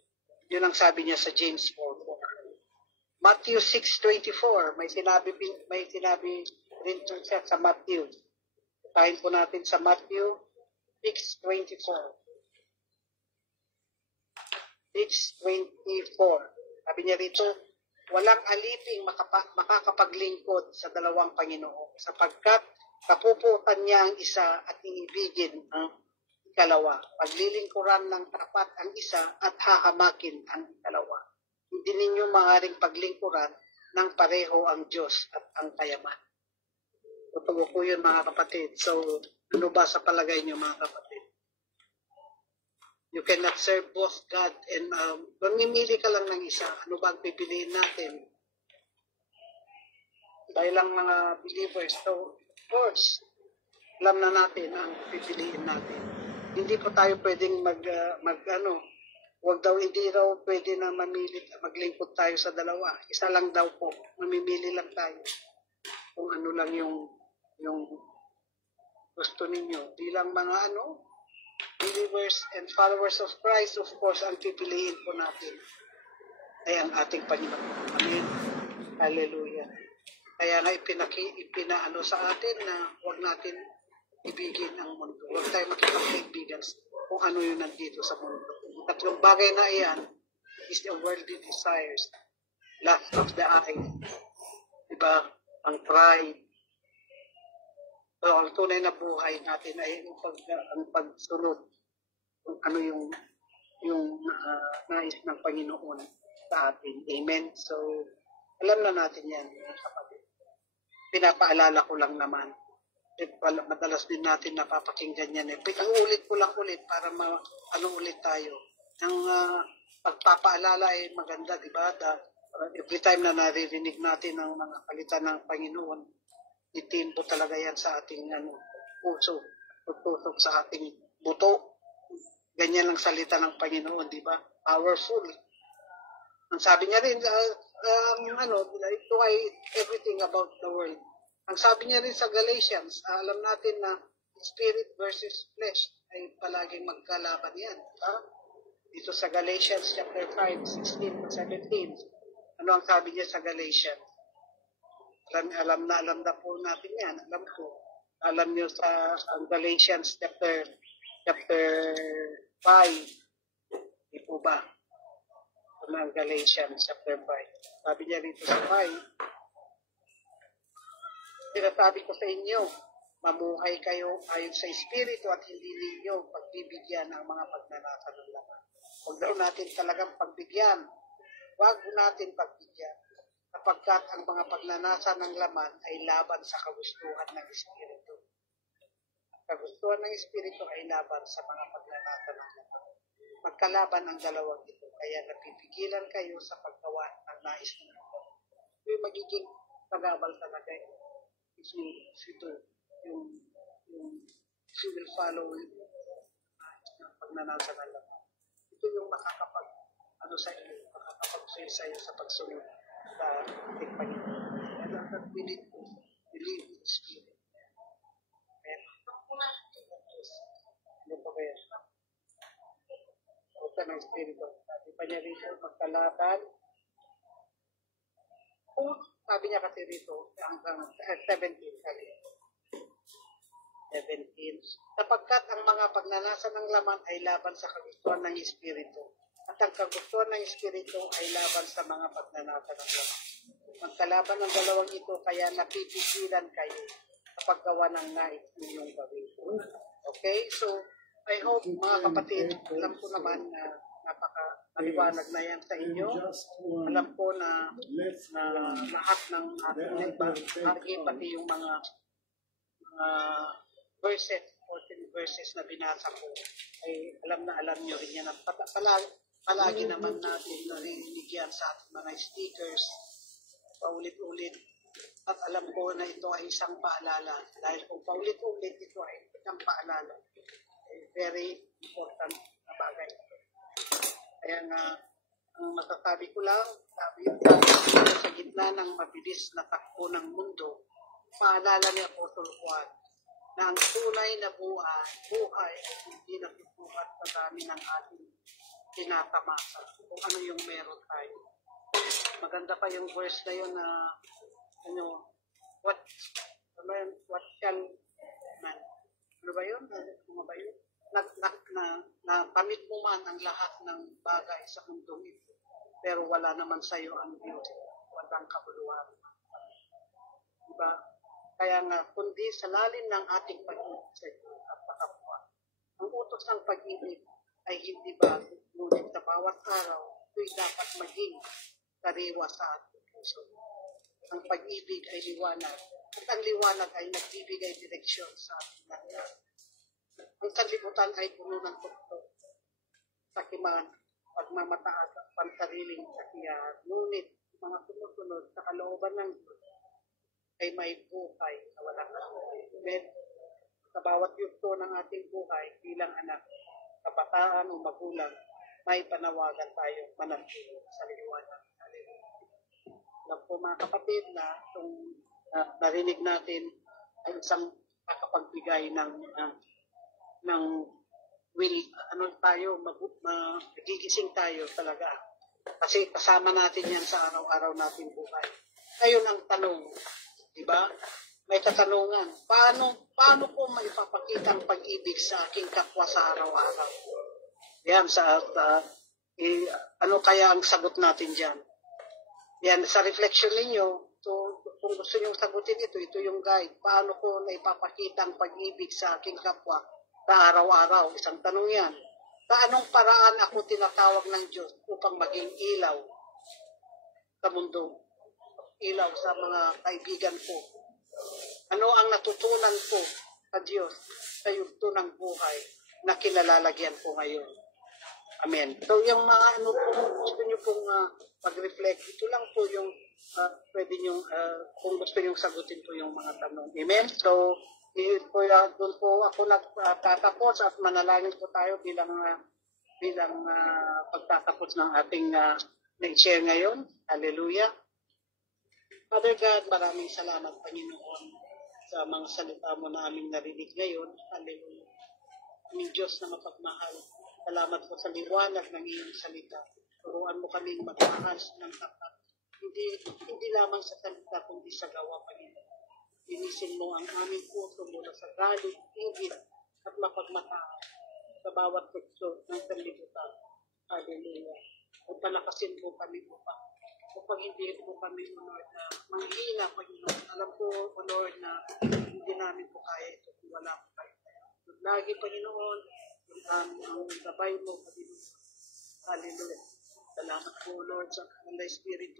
Yun ang sabi niya sa James 4:4. Matthew 6:24, may sinabi rin siya sa Matthew. Tayin po natin sa Matthew 6:24. 6:24. Sabi niya rito, walang aliping makakapaglingkod sa dalawang Panginoon sapagkat kapuputan niya ang isa at iibigin ang ikalawa. Paglilingkuran ng tapat ang isa at hahamakin ang ikalawa. Hindi ninyo maaaring paglingkuran ng pareho ang Diyos at ang kayaman. Totoo po yun, mga kapatid. So, ano ba sa palagay niyo, mga kapatid? You cannot serve both God and mamimili ka lang ng isa. Ano ba ang pipiliin natin? Dahil lang mga believers. So, of course, alam na natin ang pipiliin natin. Hindi po tayo pwedeng hindi raw pwede na maglingkod tayo sa dalawa. Isa lang daw po. Mamimili lang tayo. Kung ano lang yung gusto ninyo. Di lang mga believers and followers of Christ, of course, ang pipiliin po natin ay ang ating Panginoon. Amen. Hallelujah. Kaya nga ipinaano sa atin na huwag natin ibigin ang mundo. Huwag tayo makipagkaibigan kung ano yung nandito sa mundo. Tatlong bagay na iyan is the worldly desires, lust of the eye, diba? Ang pride. So, ang tunay na buhay natin ay ang pagsunod kung ano yung nais ng Panginoon sa atin. Amen? So, alam na natin yan, kapatid. Pinapaalala ko lang naman Madalas din natin napapakinggan yan. Ang ulit ko lang ulit para ano ulit tayo. Ang pagpapaalala ay maganda, di ba? Every time na naririnig natin ang mga kalitan ng Panginoon, itimpo talaga yan sa ating puso, tutusok sa ating buto. Ganyan lang salita ng Panginoon, di ba? Powerful. Ang sabi niya rin, ito ay everything about the world. Ang sabi niya rin sa Galatians, alam natin na spirit versus flesh ay palaging magkalaban yan. Dito sa Galatians chapter 5, 16 to 17, ano ang sabi niya sa Galatians? Alam na po natin yan. Alam niyo sa Galatians chapter 5, di po ba? Ang Galatians chapter 5. Sabi niya rito sa 5, sinasabi ko sa inyo, mamuhay kayo ayon sa Espiritu at hindi ninyo pagbibigyan ang mga pagnanasa ng laman. Huwag daw natin talagang pagbigyan. Huwag natin pagbigyan. Sapagkat ang mga pagnanasa ng laman ay laban sa kagustuhan ng Espiritu. Kagustuhan ng Espiritu ay laban sa mga pagnanasa ng laman. Magkalaban ang dalawang ito, kaya napipigilan kayo sa paggawa ng nais ninyo. Yung magiging pagabal talaga if you do, yung you will follow yung pagnanasa ng laman. Ito yung sa iyo, makakapag-fail sa iyo sa pagsunod sa ating Panginoon. And we need to believe in the Spirit. Amen. Ano pa ba yan? Huwag ng Espiritu. Sabi pa niya rito, magkalaban. Sabi niya kasi rito, hanggang 17 sabi. 17. Sapagkat ang mga pagnanasa ng laman ay laban sa kagustuhan ng Espiritu. At ang kagustuhan ng Espiritu ay laban sa mga pagnanasa ng laman. Magkalaban ang dalawang ito, kaya napipigilan kayo sa paggawa ng nais ninyong gawin. Okay? So, I hope mga kapatid, alam ko naman na napaka-maliwanag na yan sa inyo. Alam ko na lahat ng ating pati yung mga verses, 14 verses na binasa ko, ay alam nyo rin yan. Palagi naman natin narinig yan sa ating mga stickers, paulit-ulit. At alam ko na ito ay isang paalala. Dahil kung paulit-ulit, ito ay isang paalala. Very important na bagay. Kaya nga, ang masasabi ko lang, sabi sa gitna ng mabilis na takbo ng mundo, paalala ni Apostol Juan na ang tunay na buhay ay hindi nakibuhat sa dami ng ating tinatamasa kung ano yung meron tayo. Maganda pa yung verse na yun na what shall man? Ano ba yun? Ano ba yun? Na kamit mo man ang lahat ng bagay sa mundong ito, pero wala naman sa iyo ang Diyos, walang kabuluhan. Diba? Kaya nga, kundi sa lalim ng ating pag-ibig sa Diyos at sa kapwa, ang utos ng pag-ibig ay hindi bago, ngunit sa bawat araw, ito'y dapat maging sariwa sa ating puso. Ang pag-ibig ay liwanag, at ang liwanag ay nagbibigay direksyon sa ating lahat. Ang sanlibutan ay puno ng tuktok, sakiman, pagmamataas at pansariling sakiyahan. Ngunit mga sumusunod sa kalooban ng Diyos ay may buhay na walang hanggan. Sa bawat yugto ng ating buhay bilang anak, kabataan o magulang, may panawagan tayo manatili sa liwanag. Alam po mga kapatid na itong narinig natin ay isang makapagbigay ng magigising tayo talaga. Kasi kasama natin yan sa araw-araw nating buhay. Ngayon ang tanong, di ba? May katanungan, paano ko maipapakita ang pag-ibig sa aking kapwa sa araw-araw? Yan, ano kaya ang sagot natin dyan? Yan, sa reflection ninyo, so, kung gusto nyo sagutin ito yung guide. Paano ko naipapakita ang pag-ibig sa aking kapwa sa araw-araw? Isang tanong yan. Sa anong paraan ako tinatawag ng Diyos upang maging ilaw sa mundo? Ilaw sa mga kaibigan ko. Ano ang natutunan ko sa Diyos sa yugto ng buhay na kinalalagyan ko ngayon. Amen. So yung mga ano po, gusto nyo pong mag-reflect, ito lang po yung pwede nyo, kung gusto nyo sagutin po yung mga tanong. Amen. So, doon po ako nagtatapos at manalangin po tayo bilang pagtatapos ng ating nag-share ngayon. Hallelujah. Father God, maraming salamat, Panginoon, sa mga salita mo na aming narinig ngayon. Hallelujah. Aming Diyos na mapagmahal, salamat po sa liwanag ng iyong salita. Turuan mo kami magmahas ng tapat. Hindi lamang sa salita, kundi sa gawa, Panginoon. Linisin mo ang aming puso mula sa galit, ingit, at mapagmataas sa bawat tukso ng sanlibutan. Hallelujah. At palakasin mo kami upang hindi po kami, Lord, na manghina, Panginoon. Alam ko, Lord, na hindi namin po kaya ito kung wala po kayo. Lagi, Panginoon, ang gabay mo, Panginoon. Hallelujah. Salamat po, Lord, sa Holy Spirit.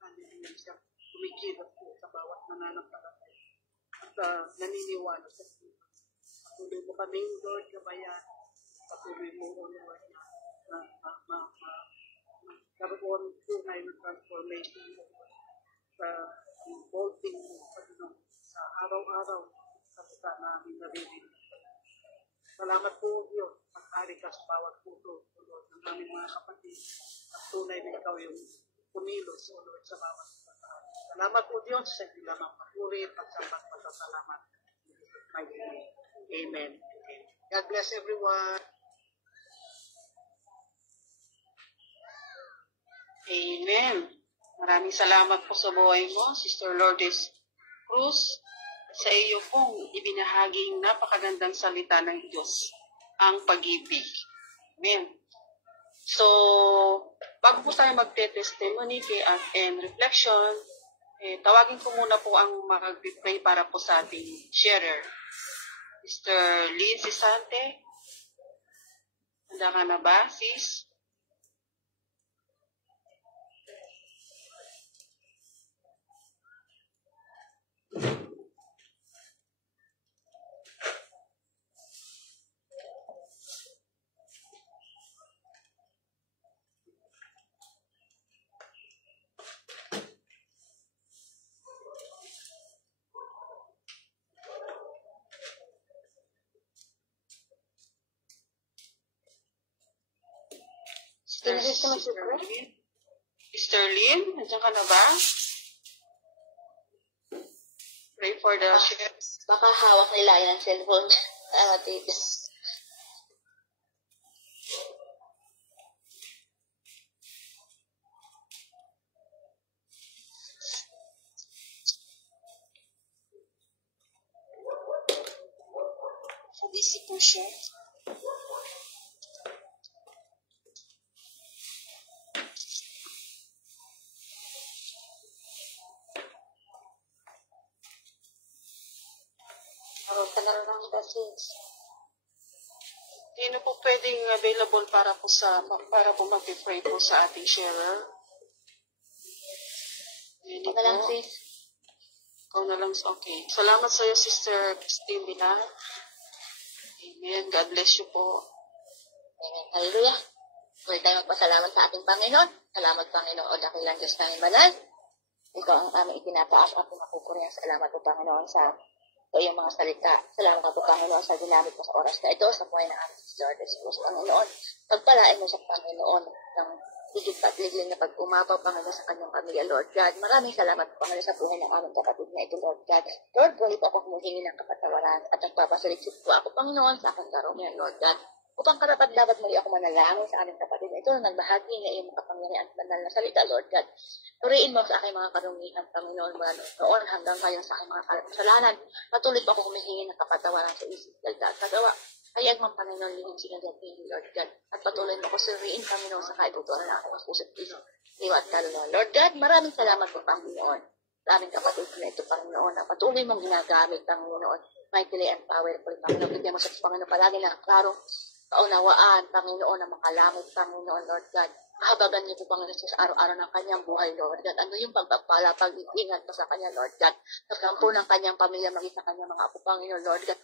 Hallelujah. Siya kumikilos po sa bawat mananampalataya at naniniwala sa Diyos. Patuloy mo kami, Lord, gabayan. Patuloy mo, Lord, na karoon tunay ng transformation sa involving mo, Panginoon, sa araw-araw sa kita namin naririnig. Salamat po, Diyos, pag-ari ka sa bawat puso, Lord, ng aming mga kapatid, at tunay na ikaw yung kumilos, Lord, sa bawat puso. Salamat po, Diyos, sa hindi lamang papuri at pagsambat pasasalamat. Amen. God bless everyone. Amen. Maraming salamat po sa buhay mo, Sister Lourdes Cruz, sa iyo pong ibinahaging napakagandang salita ng Diyos, ang pag-ibig. Amen. So, bago po tayo magte-testimony and reflection, tawagin ko muna po ang mag-pray para po sa ating sharer. Mr. Lindsay Sante, handa ka na ba, sis? Sister Lynn, nandiyan ka na ba? Pray for the shares. Baka hawak nila yan ang cellphone. Titis. Busy po siya. Sino po pwedeng available para po mag-pray po sa ating sharer? Ikaw na lang, sis. Ikaw na lang, okay. Salamat sa iyo, Sister Christine Dinar. Amen. God bless you po. Amen. Hallelujah. Huwag tayo magpasalamat sa ating Panginoon. Salamat, Panginoon, o dakilang Diyos namin banal. Ikaw ang aming itinataas at pinapupurihan. Salamat po, Panginoon, sa iyong mga salita. Salamat po, Panginoon, sa ginamit mo sa oras na ito, sa buhay ng aming Sister Cruz, Panginoon. Pagpalain mo sa Panginoon ng higit at ligling na pag-umapaw, Panginoon, sa kanyang pamilya, Lord God. Maraming salamat po, Panginoon, sa buhay ng aming kapatid na ito, Lord God. Lord, puli po ako humihingi ng kapatawaran at nagpapasaliksik po ako, Panginoon, sa aking karumihan, Lord God. Upang karapat dapat muli ako manalangin sa aming kapatid na ito na nagbahagi na iyong makapangyarihan at banal na salita, Lord God. Turiin mo sa aking mga karumihan, Panginoon, mula noon hanggang ngayon sa aking mga kasalanan. Patuloy po ako humihingi ng kapatawaran sa isip, salita at kagawa. Hayag mong Panginoon, lihim siya ng Lord God. At patuloy mo ko suriin, Panginoon, sa kaitutuan na aking puso't isip. Liwat ka, Lord God. Maraming salamat po, Panginoon. Maraming kapatid na ito, Panginoon, na patuloy mong ginagamit, Panginoon. Mightily and powerful, Panginoon. Bigyan mo sa Panginoon palagi na klaro kaunawaan, Panginoon, na makalamot, Panginoon, Lord God. habagan niyo po, Panginoon, sa araw-araw ng kanyang buhay, Lord God. Ano yung pagpapala, pag-iingat po sa kanya, Lord God. Sa kampo ng kanyang pamilya, maging sa kanyang mga apo, Panginoon, Lord God.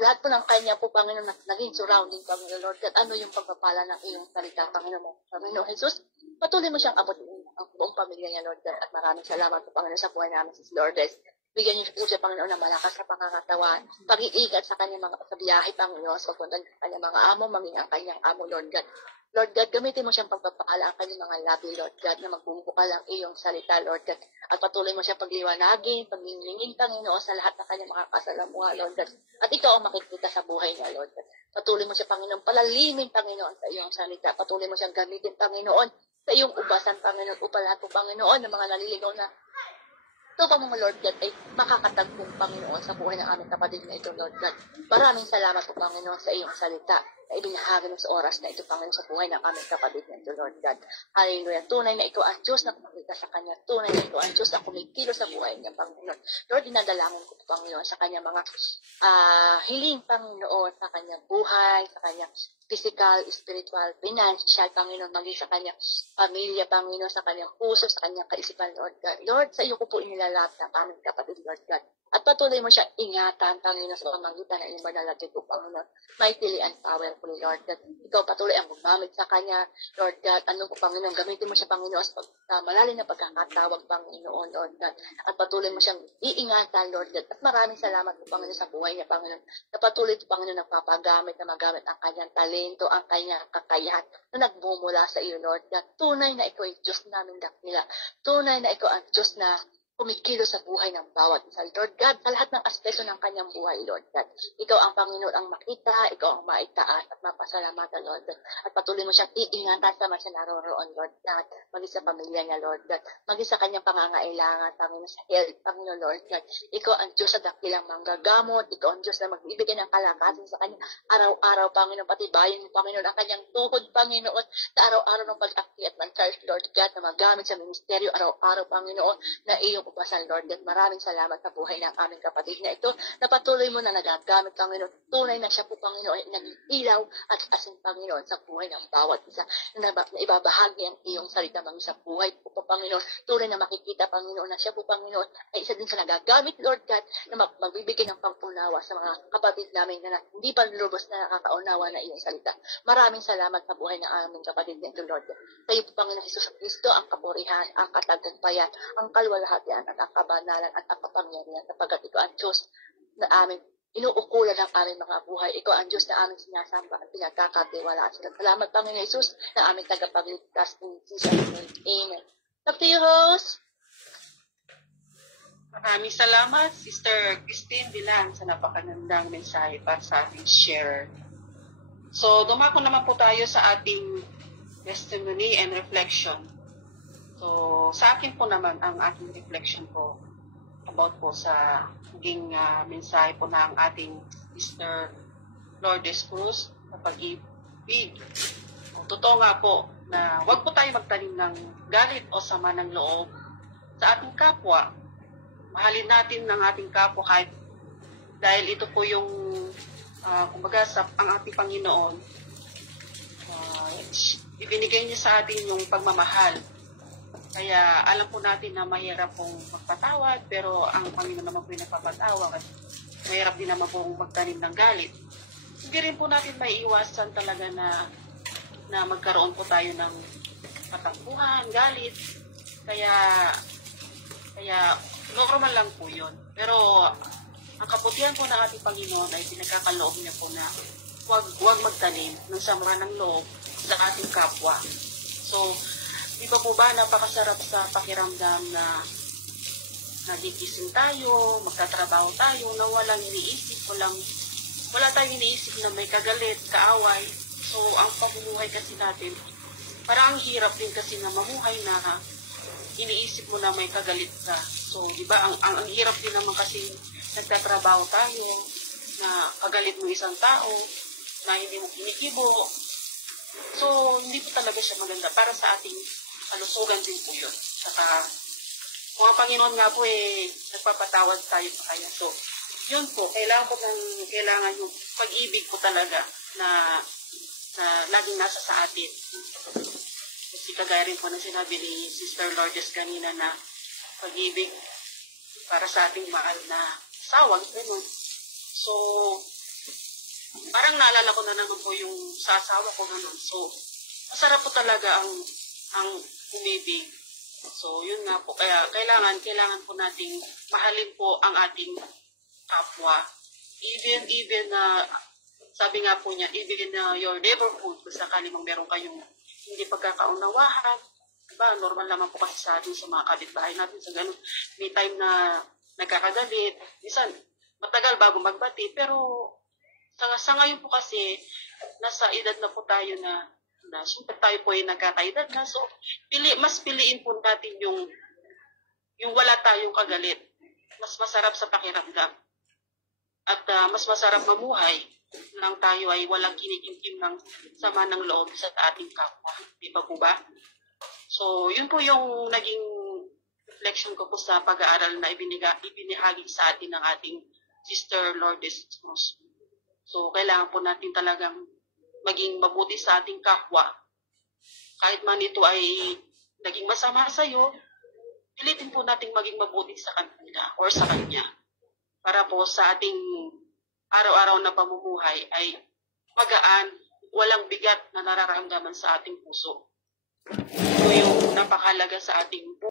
Lahat po ng kanya po, Panginoon, naging surrounding, Panginoon, Lord God. Ano yung pagpapala ng iyong salita, Panginoon Jesus? Patuloy mo siyang abutin ang buong pamilya niya, Lord God. At maraming salamat po, Panginoon, sa buhay namin, sis Lourdes. Bigyan niyo po siya, Panginoon, ng malakas sa pangangatawan, pag-iingat sa kanyang mga sa biyahe, Panginoon, sa pagpunta ng kanyang mga amo, maging ang kanyang amo, Lord God. Lord God, gamitin mo siyang pagpapakala ang kanyang mga labi, Lord God, na magbubukal ang iyong salita, Lord God. At patuloy mo siyang pagliwanagin, paglilingin, Panginoon, sa lahat ng kanyang mga kasalamuha, Lord God. At ito ang makikita sa buhay niya, Lord God. Patuloy mo siya, Panginoon, palalimin, Panginoon, sa iyong salita. Patuloy mo siyang gamitin, Panginoon, sa iyong ubasan, Panginoon, upang lahat po, Panginoon, ng mga naliligaw na ito pa mga Lord God ay makakatagpong Panginoon sa buhay ng aming kapatid na ito, Lord God. Maraming salamat po, Panginoon, sa iyong salita na ibinahagi mo sa oras na ito, Panginoon, sa buhay ng aming kapatid na ito, Lord God. Hallelujah. Tunay na ikaw ang Diyos na kumikita sa Kanya. Tunay na ikaw ang Diyos na kumikilo sa buhay niya, Panginoon. Lord, dinadalangin ko, Panginoon, sa Kanya mga hiling, Panginoon, sa Kanyang buhay, sa Kanyang physical, spiritual, financial, Panginoon, maging sa kanyang pamilya, Panginoon, sa kanyang puso, sa kanyang kaisipan, Lord God. Lord, sa iyo ko po inilalap ng aming kapatid, Lord God. At patuloy mo siya ingatan, Panginoon, sa pamagitan ng iyong banal na dugo, Panginoon. Mightily and powerful, Lord God. Ikaw patuloy ang gumamit sa kanya, Lord God. Ano po, Panginoon, gamitin mo siya, Panginoon, sa malalim na pagkakatawag, Panginoon, Lord God. At patuloy mo siyang iingatan, Lord God. At maraming salamat po, Panginoon, sa buhay niya, Panginoon. Na patuloy po, Panginoon, nagpapagamit na magamit ang kanyang talento, ang kanyang kakayahan na nagbumula sa iyo, Lord God. Tunay na ikaw ay Diyos namin dakila. Tunay na ikaw ang Diyos na kumikilo sa buhay ng bawat isa, Lord God, sa lahat ng aspeto ng kanyang buhay, Lord God. Ikaw ang Panginoon ang makita, ikaw ang maitaas at mapasalamatan, Lord God. At patuloy mo siyang iingatan sa mga naroroon, Lord God. Maging sa pamilya niya, Lord God. Maging sa kanyang pangangailangan, Panginoon, sa health, Panginoon, Lord God. Ikaw ang Diyos sa dakilang manggagamot. Ikaw ang Diyos na magbibigay ng kalakasan sa kanya araw-araw, Panginoon. Patibayin mo, Panginoon, ang kanyang tuhod, Panginoon, sa araw-araw ng pag-akyat ng church, Lord God, na magamit sa ministeryo araw-araw, Panginoon, na iyong upasan, Lord God. Maraming salamat sa buhay ng aming kapatid na ito, na patuloy mo na nagagamit, Panginoon. Tunay na siya po, Panginoon, ay naging ilaw at asin, Panginoon, sa buhay ng bawat isa, na ibabahagi ang iyong salita mga sa buhay po, Panginoon. Tunay na makikita, Panginoon, na siya po, Panginoon, ay isa din sa nagagamit, Lord God, na magbibigay ng pang-unawa sa mga kapatid namin na hindi pa lubos na nakakaunawa na iyong salita. Maraming salamat sa buhay ng aming kapatid na ito, Lord God. Tayo po, Panginoon Jesus Kristo, ang kapurihan, ang katagumpayan, ang kalwalhatian, at ang kabanalan at ang kapangyarihan, sapagkat ikaw ang Diyos na aming inuukulan ng aming mga buhay. Ikaw ang Diyos na aming sinasamba at pinagkakatiwalaan. Salamat, Panginoon Jesus, na aming tagapagligtas in Jesus' name. Amen. Talk to you, host. Maraming salamat, Sister Christine Bilan, sa napakagandang mensahe para sa ating share. So, dumako naman po tayo sa ating testimony and reflection. So, sa akin po naman, ang ating reflection po about po sa naging mensahe po ng ating Sister Lourdes Cruz sa pag-ibig. Totoo nga po na huwag po tayo magtanim ng galit o sama ng loob sa ating kapwa. Mahalin natin ng ating kapwa kahit dahil ito po yung kumbaga ang ating Panginoon ibinigay niya sa atin yung pagmamahal. Kaya alam po natin na mahirap pong magpatawad, pero ang Panginoon naman po yung nagpapatawad. Mahirap din naman pong magtanim ng galit. Hindi rin po natin maiiwasan talaga na magkaroon po tayo ng patampuhan, galit. Kaya normal lang po yun. Pero ang kabutihan po ng ating Panginoon ay pinagkakaloob niya po na huwag magtanim ng sama ng loob sa ating kapwa. So, di ba po ba napakasarap sa pakiramdam na nagigising tayo, magtatrabaho tayo, na walang iniisip, wala tayong iniisip na may kagalit, kaaway. So, ang pamumuhay kasi natin, parang ang hirap din kasi na mamuhay na iniisip mo na may kagalit ka. So, di ba, ang hirap din naman kasi nagtatrabaho tayo, na kagalit mo isang tao, na hindi mo kinikibo. So, hindi po talaga siya maganda para sa ating kalusugan din po yun. Saka, kung ang Panginoon nga po nagpapatawad tayo pa kaya. So, yun po, kailangan yung pag-ibig po talaga na laging nasa sa atin. Kasi kagaya rin po na sinabi ni Sister Lourdes kanina na pag-ibig para sa ating mahal na asawa, gano'n. So, parang naalala ko na naman po yung sa asawa ko gano'n. So, masarap po talaga ang umibig. So, yun nga po. Kaya kailangan po nating mahalin po ang ating kapwa. Even na, sabi nga po niya, even your neighborhood, kung sakali mong meron kayong hindi pagkakaunawahan, diba, normal naman po kasi sa atin sa mga kapitbahay natin sa ganun. May time na nagkakagalit, minsan matagal bago magbati, pero sa ngayon po kasi, nasa edad na po tayo na siyempre tayo po ay nagkakaedad na, so mas piliin po natin yung wala tayong kagalit. Mas masarap sa pakiramdam. At mas masarap mamuhay nang tayo ay walang kinikimkim ng sama ng loob sa ating kapwa. Di ba po ba? So, yun po yung naging reflection ko po sa pag-aaral na ibinahagi sa atin ng ating Sister Lourdes. So, kailangan po natin talagang maging mabuti sa ating kapwa. Kahit man ito ay naging masama sa iyo, pilitin po natin maging mabuti sa kanila or sa kanya. Para po sa ating araw-araw na pamumuhay ay magaan, walang bigat na nararamdaman sa ating puso. Ito yung napakahalaga sa ating